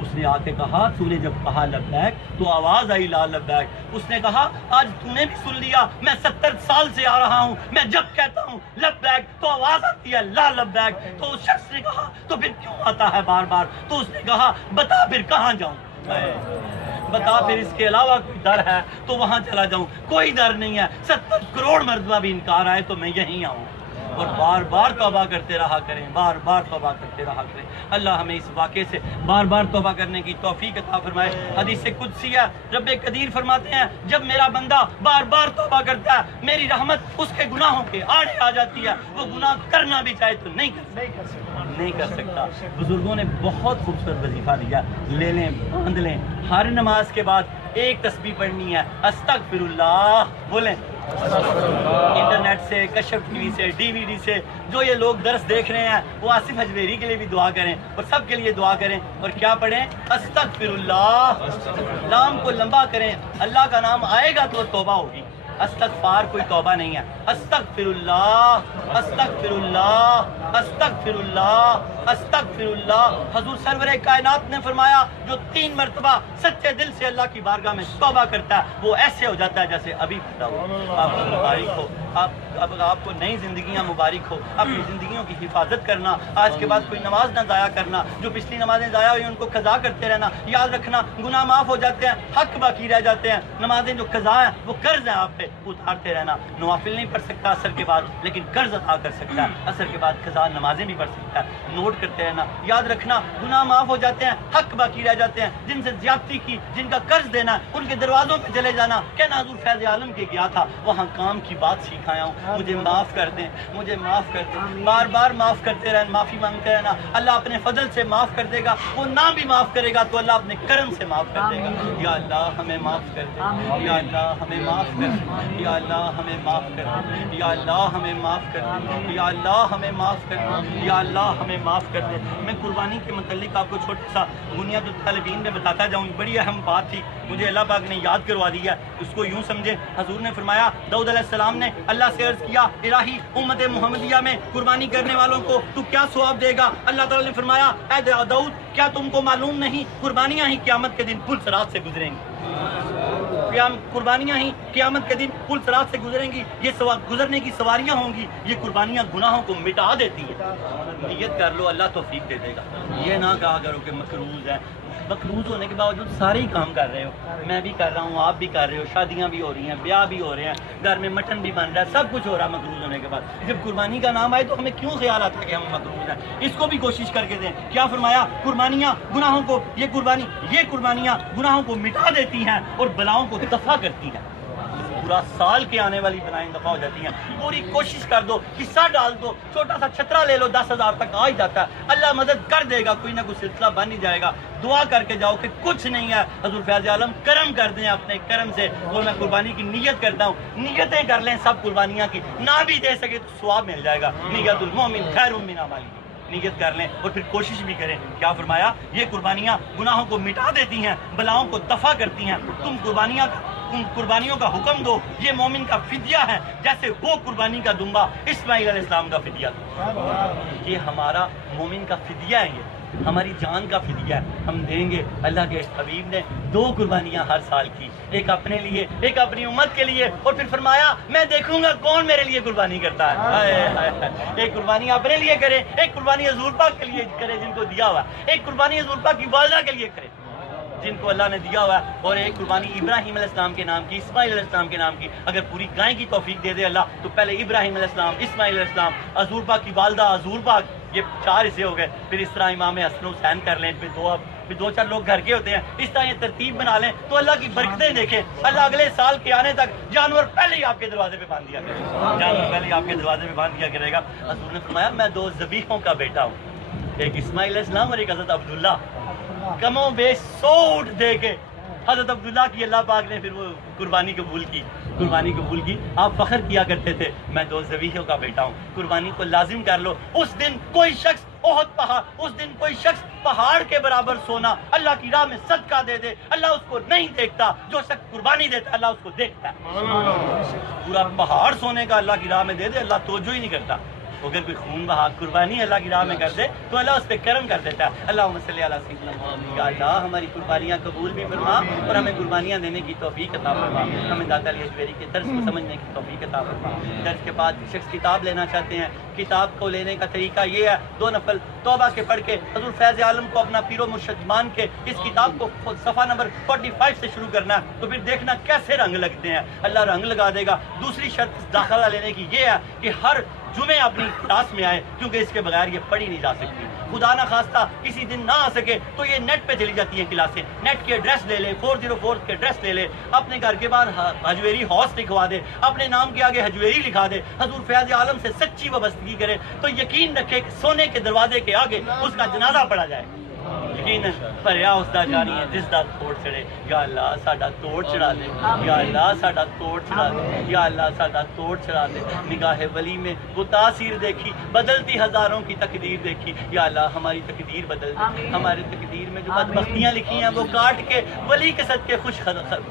اس نے آ کے کہا تو نے جب کہا لبیک تو آواز آئی لا لبیک۔ اس نے کہا آج تو نے بھی سن لیا، میں 70 سال سے آ رہا ہوں، میں جب کہتا ہوں لبیک تو آواز آتی ہے لا لبیک۔ تو اس شخص نے کہا تو پھر کیوں آتا ہے بار بار؟ تو اس نے کہا بتا پھر کہاں جاؤں، بتا پھر اس کے علاوہ کوئی در ہے تو وہاں چلا جاؤں؟ کوئی در نہیں ہے، 70 کروڑ مرتبہ بھی انکار آئے تو میں یہیں آؤں۔ اور بار بار توبہ کرتے رہا کریں، بار بار توبہ کرتے رہا کریں۔ اللہ ہمیں اس واقعے سے بار بار توبہ کرنے کی توفیق عطا فرمائے۔ حدیث قدسی ہے، رب قدیر فرماتے ہیں جب میرا بندہ بار بار توبہ کرتا ہے میری رحمت اس کے گناہوں کے آڑے آ جاتی ہے، وہ گناہ کرنا بھی چاہے تو نہیں کر سکتا۔ بزرگوں نے بہت خوبصورت وظیفہ دیا، لے لیں باندھ لیں، ہر نماز کے بعد ایک تسبیح پڑھنی ہے، استغفر اللہ بولیں۔ انٹرنیٹ سے، کشف ٹی وی سے، ڈی وی ڈی سے جو یہ لوگ درس دیکھ رہے ہیں وہ آصف حجویری کے لیے بھی دعا کریں اور سب کے لیے دعا کریں، اور کیا پڑھیں؟ استغفر اللہ، نام کو لمبا کریں، اللہ کا نام آئے گا تو توبہ ہوگی۔ استغفار کوئی توبہ نہیں ہے، استغفر اللہ، استغفر اللہ، استغفر اللہ، استغفر اللہ۔ حضور سرور کائنات نے فرمایا جو 3 مرتبہ سچے دل سے اللہ کی بارگاہ میں توبہ کرتا ہے وہ ایسے ہو جاتا ہے جیسے ابھی پیدا ہو۔ آپ کو مبارک ہو، آپ کو نئی زندگیاں مبارک ہو۔ اپنی زندگیوں کی حفاظت کرنا، آج کے بعد کوئی نماز نہ ضائع کرنا، جو پچھلی نمازیں ضائع ہوئی ان کو قضا کرتے رہنا۔ یاد رکھنا گناہ معاف ہو جاتے ہیں، حق باقی رہ جاتے ہیں۔ نمازیں جو قضا ہیں وہ قرض ہیں آپ پہ، اتارتے رہنا۔ نوافل نہیں پڑھ سکتا عصر کے بعد لیکن قرض ادا کر سکتا ہے، عصر کے بعد قضا نمازیں بھی پڑھ سکتا ہے، نوٹ کرتے رہنا۔ یاد رکھنا گناہ معاف ہو جاتے ہیں، حق باقی رہ جاتے ہیں۔ جن سے زیادتی کی، جن کا قرض دینا، ان کے دروازوں پہ چلے جانا، کہنا حضور فیض عالم کے گیا تھا وہاں کام کی بات سیکھ آیا ہوں، مجھے معاف کر دیں، مجھے معاف کر دیں۔ بار بار معاف کرتے رہنا، معافی مانگتے رہنا۔ اللہ اپنے فضل سے معاف کر دے گا، وہ نہ بھی معاف کرے گا تو اللہ اپنے کرم سے معاف کر دے گا۔ یا اللہ ہمیں معاف کر دے، یا اللہ ہمیں معاف کر دے، یا اللہ ہمیں معاف کر دے، یا اللہ ہمیں معاف کر دے، یا اللہ ہمیں معاف کر دے، یا اللہ ہمیں معاف کر دے۔ میں قربانی کے متعلق آپ کو چھوٹا سا بنیاد الطالبین میں بتاتا جاؤں، بڑی اہم بات تھی، مجھے اللہ پاک نے یاد کروا دیا۔ اس کو یوں سمجھے، حضور نے فرمایا داؤد علیہ السلام نے اللہ سے عرض کیا الہی امت محمدیہ میں قربانی کرنے والوں کو تو کیا ثواب دے گا؟ اللہ تعالیٰ نے فرمایا اے داؤد کیا تم کو معلوم نہیں قربانیاں ہی قیامت کے دن پل صراط سے گزریں گی، قربانیاں ہی قیامت کے دن پل صراط سے گزریں گی، یہ گزرنے کی سواریاں ہوں گی، یہ قربانیاں گناہوں کو مٹا دیتی ہیں۔ نیت کر لو اللہ توفیق دے دے گا، یہ نہ کہا کرو کہ مقروض ہے۔ مقروض ہونے کے باوجود سارے ہی کام کر رہے ہو، میں بھی کر رہا ہوں، آپ بھی کر رہے ہو، شادیاں بھی ہو رہی ہیں، بیاہ بھی ہو رہے ہیں، گھر میں مٹن بھی بن رہا ہے، سب کچھ ہو رہا ہے مقروض ہونے کے بعد۔ جب قربانی کا نام آئے تو ہمیں کیوں خیال آتا ہے کہ ہم مقروض ہیں؟ اس کو بھی کوشش کر کے دیں۔ کیا فرمایا؟ قربانیاں گناہوں کو، یہ قربانیاں گناہوں کو مٹا دیتی ہیں اور بلاؤں کو دفع کرتی ہیں۔ پورا سال کے آنے والی بلائیں دفع ہو جاتی ہیں۔ پوری کوشش کر دو، حصہ ڈال دو، چھوٹا سا چھترا لے لو، 10,000 تک آ ہی جاتا ہے۔ اللہ مدد کر دے گا، کوئی نہ کوئی سلسلہ بن ہی جائے گا۔ دعا کر کے جاؤ کہ کچھ نہیں ہے، حضور فیض عالم کرم کر دیں اپنے کرم سے، اور میں قربانی کی نیت کرتا ہوں۔ نیتیں کر لیں سب قربانیاں کی، نہ بھی دے سکے تو ثواب مل جائے گا۔ نیت المومن خیر من عملہ، نیت کر لیں اور پھر کوشش بھی کریں. کیا فرمایا؟ یہ قربانیاں گناہوں کو مٹا دیتی ہیں, بلاؤں کو دفع کرتی ہیں. تم قربانیوں کا حکم دو, یہ مومن کا فدیہ ہے جیسے وہ قربانی کا دمبا اسماعیل علیہ السلام کا فدیہ تھا. یہ ہمارا مومن کا فدیہ ہے, یہ ہماری جان کا فدیہ ہے, ہم دیں گے. اللہ کے حبیب نے 2 قربانیاں ہر سال کی, ایک اپنے لیے, ایک اپنی امت کے لیے, اور پھر فرمایا میں دیکھوں گا کون میرے لیے قربانی کرتا ہے. ایک قربانی اپنے لیے کرے, ایک قربانی حضور پاک کے لیے کرے جن کو دیا ہوا, ایک قربانی حضور پاک کی والدہ کے لیے کرے جن کو اللہ نے دیا ہوا ہے, اور ایک قربانی ابراہیم علیہ السلام کے نام کی, اسماعیل علیہ السلام کے نام کی. اگر پوری گائے کی توفیق دے دے اللہ تو پہلے ابراہیم علیہ السلام, اسماعیل علیہ السلام, حضور پاک کی والدہ, حضور پاک, یہ 4 حصے ہو گئے. پھر اس طرح امام حسن حسین کر لیں, پھر 2-4 لوگ گھر کے ہوتے ہیں, اس طرح یہ ترتیب بنا لیں تو اللہ کی برکتیں دیکھیں. اللہ اگلے سال کے آنے تک جانور پہلے ہی آپ کے دروازے پہ باندھ دیا کرے گا, جانور پہلے ہی آپ کے دروازے پہ باندھ دیا کرے گا. حضور نے فرمایا میں 2 ذبیحوں کا بیٹا ہوں, ایک اسماعیل علیہ السلام اور ایک حضرت عبداللہ. کموں بیش 100 اونٹ دے کے حضرت عبداللہ کی اللہ پاک نے پھر وہ قربانی قبول کی. آپ فخر کیا کرتے تھے میں 2 ذبیحوں کا بیٹا ہوں. قربانی کو لازم کر لو. اس دن کوئی شخص پہاڑ کے برابر سونا اللہ کی راہ میں صدقہ دے دے, اللہ اس کو نہیں دیکھتا. جو شخص قربانی دیتا اللہ اس کو دیکھتا ہے. پورا پہاڑ سونے کا اللہ کی راہ میں دے دے, اللہ توجہ ہی نہیں کرتا. اگر کوئی خون بہا قربانی اللہ کی راہ میں کر دے تو اللہ اس پہ کرم کر دیتا ہے. اللہم صلی علی سیدنا محمد. یا اللہ ہماری قربانیاں قبول بھی فرما اور ہمیں قربانیاں دینے کی توفیق عطا فرما. ہمیں داتا علی حجویری کے درس کو سمجھنے کی توفیق عطا فرما. درس کے بعد شخص کتاب لینا چاہتے ہیں, کتاب کو لینے کا طریقہ یہ ہے, 2 نفل توبہ کے پڑھ کے حضور فیض عالم کو اپنا پیر و مرشد مان کے اس کتاب کو صفحہ نمبر 45 سے شروع کرنا ہے. تو پھر دیکھنا کیسے رنگ لگتے ہیں, اللہ رنگ لگا دے گا. دوسری شرط داخلہ لینے کی یہ ہے کہ ہر جمعے اپنی کلاس میں آئے, کیونکہ اس کے بغیر یہ پڑھی نہیں جا سکتی. خدا نہ خواستہ کسی دن نہ آ سکے تو یہ نیٹ پہ چلی جاتی ہیں کلاسیں. نیٹ کے ایڈریس لے لے, 404 کے ایڈریس لے لے, اپنے گھر کے باہر حجویری ہاؤس لکھوا دے, اپنے نام کے آگے حجویری لکھا دے, حضور فیض عالم سے سچی وابستگی کرے تو یقین رکھے کہ سونے کے دروازے کے آگے اس کا جنازہ پڑھا جائے. یقین بھریا اس دا جانی ہے جس دا توڑ چڑھے. یا اللہ ساڈا توڑ چڑھا دے, یا اللہ ساڈا توڑ چڑھا دے, یا اللہ ساڈا توڑ چڑھا دے. نگاہ ولی میں وہ تاثیر دیکھی, بدلتی ہزاروں کی تقدیر دیکھی. یا اللہ ہماری تقدیر بدل دے. ہماری تقدیر میں جو بدبختیاں لکھی ہیں وہ کاٹ کے ولی کے صدقے خوش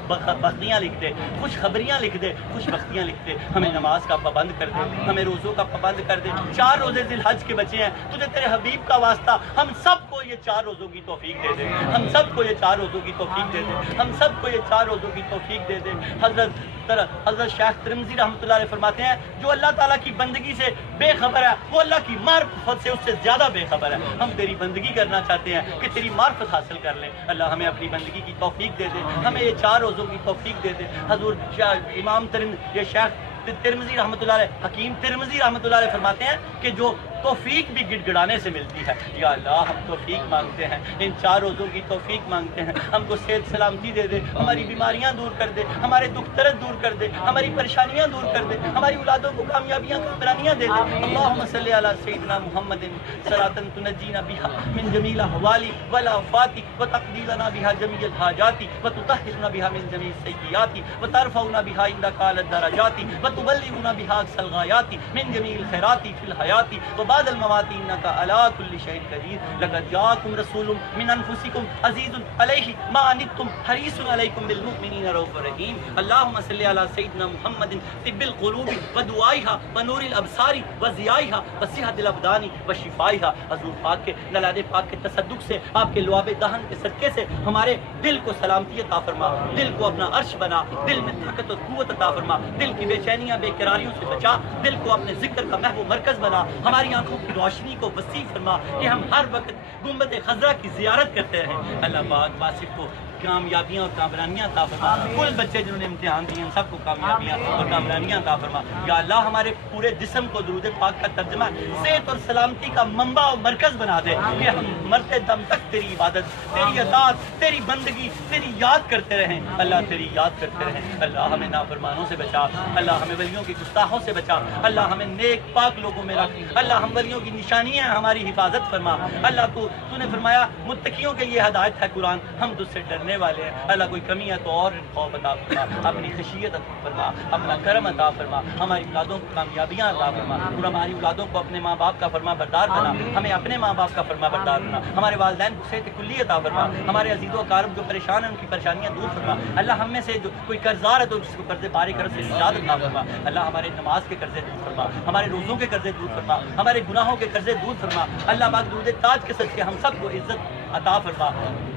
بختیاں لکھ دے, خوش خبریاں لکھ دے, خوش بختیاں لکھ دے. ہمیں نماز کا پابند کر دے, ہمیں روزوں کا پابند کر دے. 4 روزے ذی الحج کے بچے ہیں, تجھے تیرے حبیب کا واسطہ ہم سب کو یہ 4 روزوں کی توفیق دے دے. ہم سب کو یہ 4 روزوں کی توفیق دے دے. ہم سب کو یہ 4 روزوں کی توفیق دے دے. حضرت شیخ ترمذی رحمۃ اللہ علیہ فرماتے ہیں جو اللہ تعالیٰ کی بندگی سے بے خبر ہے وہ اللہ کی معرفت سے اس سے زیادہ بے خبر ہے. ہم تیری بندگی کرنا چاہتے ہیں کہ تیری معرفت حاصل کر لیں. اللہ ہمیں اپنی بندگی کی توفیق دے دے, ہمیں یہ 4 روزوں کی توفیق دے دے. حضور امام شیخ ترمذی رحمۃ اللہ علیہ, حکیم ترمذی رحمۃ اللہ علیہ فرماتے ہیں کہ جو توفیق بھی گڑ گڑانے سے ملتی ہے. یا اللہ ہم توفیق مانگتے ہیں, ان 4 روزوں کی توفیق مانگتے ہیں. ہم کو صحت سلامتی دے دے, ہماری بیماریاں دور کر دے, ہمارے دکھ درد دور کر دے, ہماری پریشانیاں دور کر دے, ہماری اولادوں کو کامیابیاں کامرانیاں دے دے. اللہم صلی علی سیدنا محمد صلاۃ تنجینا بہا من جمیع الاحوال والآفات وتقضی لنا بہا جمیع الحاجات وتطہرنا بہا من جمیع السیئات وترفعنا بہا عندک اعلی الدرجات وتبلغنا بہا اقصى الغایات من جمیع الخیرات فی الحیات بعد الممات انک علی کل شیء قدیر. لقد جاءکم رسول من انفسکم عزیز علیہ ما عنتم حریص علیکم بالمؤمنین رؤوف رحیم. اللہم صلی علی سیدنا محمد طب القلوب ودوائها ونور الابصار وضیائها وصحۃ الابدان وشفائها. حضور پاک کے نلاد پاک کے تصدق سے, آپ کے لعاب دہن کے صدقے سے ہمارے دل کو سلامتی عطا فرما, دل کو اپنا عرش بنا, دل میں طاقت و قوت عطا فرما, دل کی بے چینیاں بے قراریوں سے بچا, دل کو اپنے ذکر کا محو مرکز بنا, ہماری آنکھوں کی روشنی کو وسیع فرما کہ ہم ہر وقت گنبد خضرا کی زیارت کرتے رہیں. اللہ پاک باسط کو کامیابیاں اور کامرانیاں عطا فرما. کل بچے جنہوں نے امتحان دیے ان سب کو کامیابیاں اور کامرانیاں عطا فرما. یا اللہ ہمارے پورے جسم کو درود پاک کا ترجمہ صحت اور سلامتی کا منبع اور مرکز بنا دے کہ ہم مرتے دم تک تیری عبادت, تیری اطاعت, تیری بندگی, تیری یاد کرتے رہیں. اللہ تیری یاد کرتے رہیں. اللہ ہمیں نافرمانوں سے بچا, اللہ ہمیں ولیوں کی گستاخوں سے بچا, اللہ ہمیں نیک پاک لوگوں میں رکھ, اللہ ہم ولیوں کی نشانیاں ہماری حفاظت فرما. اللہ تو نے فرمایا متقیوں کے لیے ہدایت ہے قرآن, ہم تجھ سے ڈرنے ہونے والے ہیں اللہ کوئی کمی ہے تو اور خوف عطا فرما, اپنی خشیت عطا فرما, اپنا کرم عطا فرما, ہماری اولادوں کو کامیابیاں عطا فرما, اور ہماری اولادوں کو اپنے ماں باپ کا فرما بردار بنا, ہمیں اپنے ماں باپ کا فرما بردار بنا, ہمارے والدین کو صحت کلی عطا فرما, ہمارے عزیز و اقارب جو پریشان ہیں ان کی پریشانیاں دور فرما, اللہ ہم میں سے جو کوئی قرضدار ہے تو اس کو قرض باری کر سے نجات عطا فرما, اللہ ہمارے نماز کے قرضے دور فرما, ہمارے روزوں کے قرضے دور فرما, ہمارے گناہوں کے قرضے دور فرما, اللہ پاک درود تاج کے صدقے ہم سب کو عزت عطا فرما,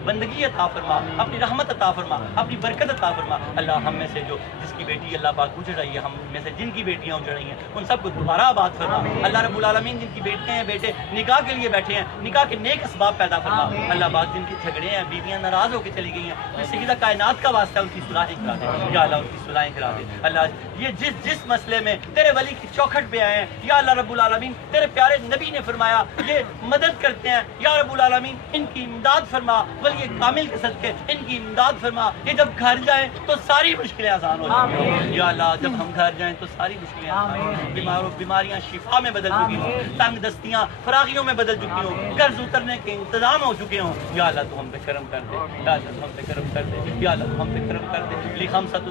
بندگی عطا فرما, اپنی رحمت عطا فرما, اپنی برکت عطا فرما, اللہ ہم میں سے جو جس کی بیٹی اللہ پاک اجڑ رہی ہے, ہم میں سے جن کی بیٹیاں اجڑ رہی ہیں ان سب کو دوبارہ آباد فرما, اللہ رب العالمین جن کی بیٹیاں ہیں بیٹے نکاح کے لیے بیٹھے ہیں نکاح کے نیک اسباب پیدا فرما, اللہ پاک جن کے جھگڑے ہیں بیویاں ناراض ہو کے چلی گئی ہیں سیدہ کائنات کا واسطہ ان کی صلاحیں کرا دے یا اللہ, ان کی صلاحیں کرا دے اللہ, یہ جس مسئلے میں تیرے ولی کی چوکھٹ پہ آئے ہیں یا اللہ رب العالمین تیرے پیارے نبی نے فرمایا یہ مدد کرتے ہیں یا رب العالمین ان کی امداد فرما, ولی کامل کے صدقے ان کی امداد فرما, یہ جب گھر جائیں تو ساری مشکلیں آسان ہو جائیں گی یا اللہ, جب ہم گھر جائیں تو ساری مشکلیں آسان ہو جائیں, بیماریاں شفا میں بدل چکی ہوں, تنگ دستیاں فراغیوں میں بدل چکی ہوں, قرض اترنے کے انتظام ہو چکے ہوں یا اللہ تو ہم پہ کرم کر دے یا اللہ تو ہم پہ کرم کر دے یا اللہ تو ہم پہ کرم کر دے, لخمسۃ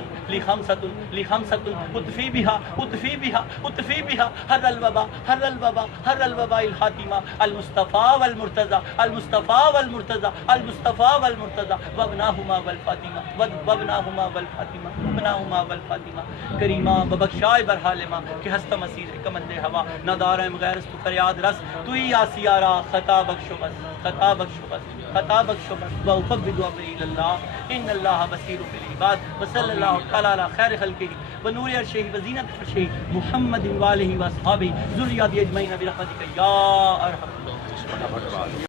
اطفی بها هر الوباء الحاتمہ المصطفیٰ والمرتضی وابناہما والفاطمہ کریمہ ببخشائے برحالمہ کہ ہست مسیر کمند ہوا نہ دارم غیر است فریاد رس تو ہی آسیارا خطا بخشو بس وأفوض أمري إلى الله إن الله بصير بالعباد وصلى الله تعالى على خير خلقه ونور عرشه وزينة عرشه محمد وآله وأصحابه ذريته أجمعين برحمتك يا أرحم الراحمين.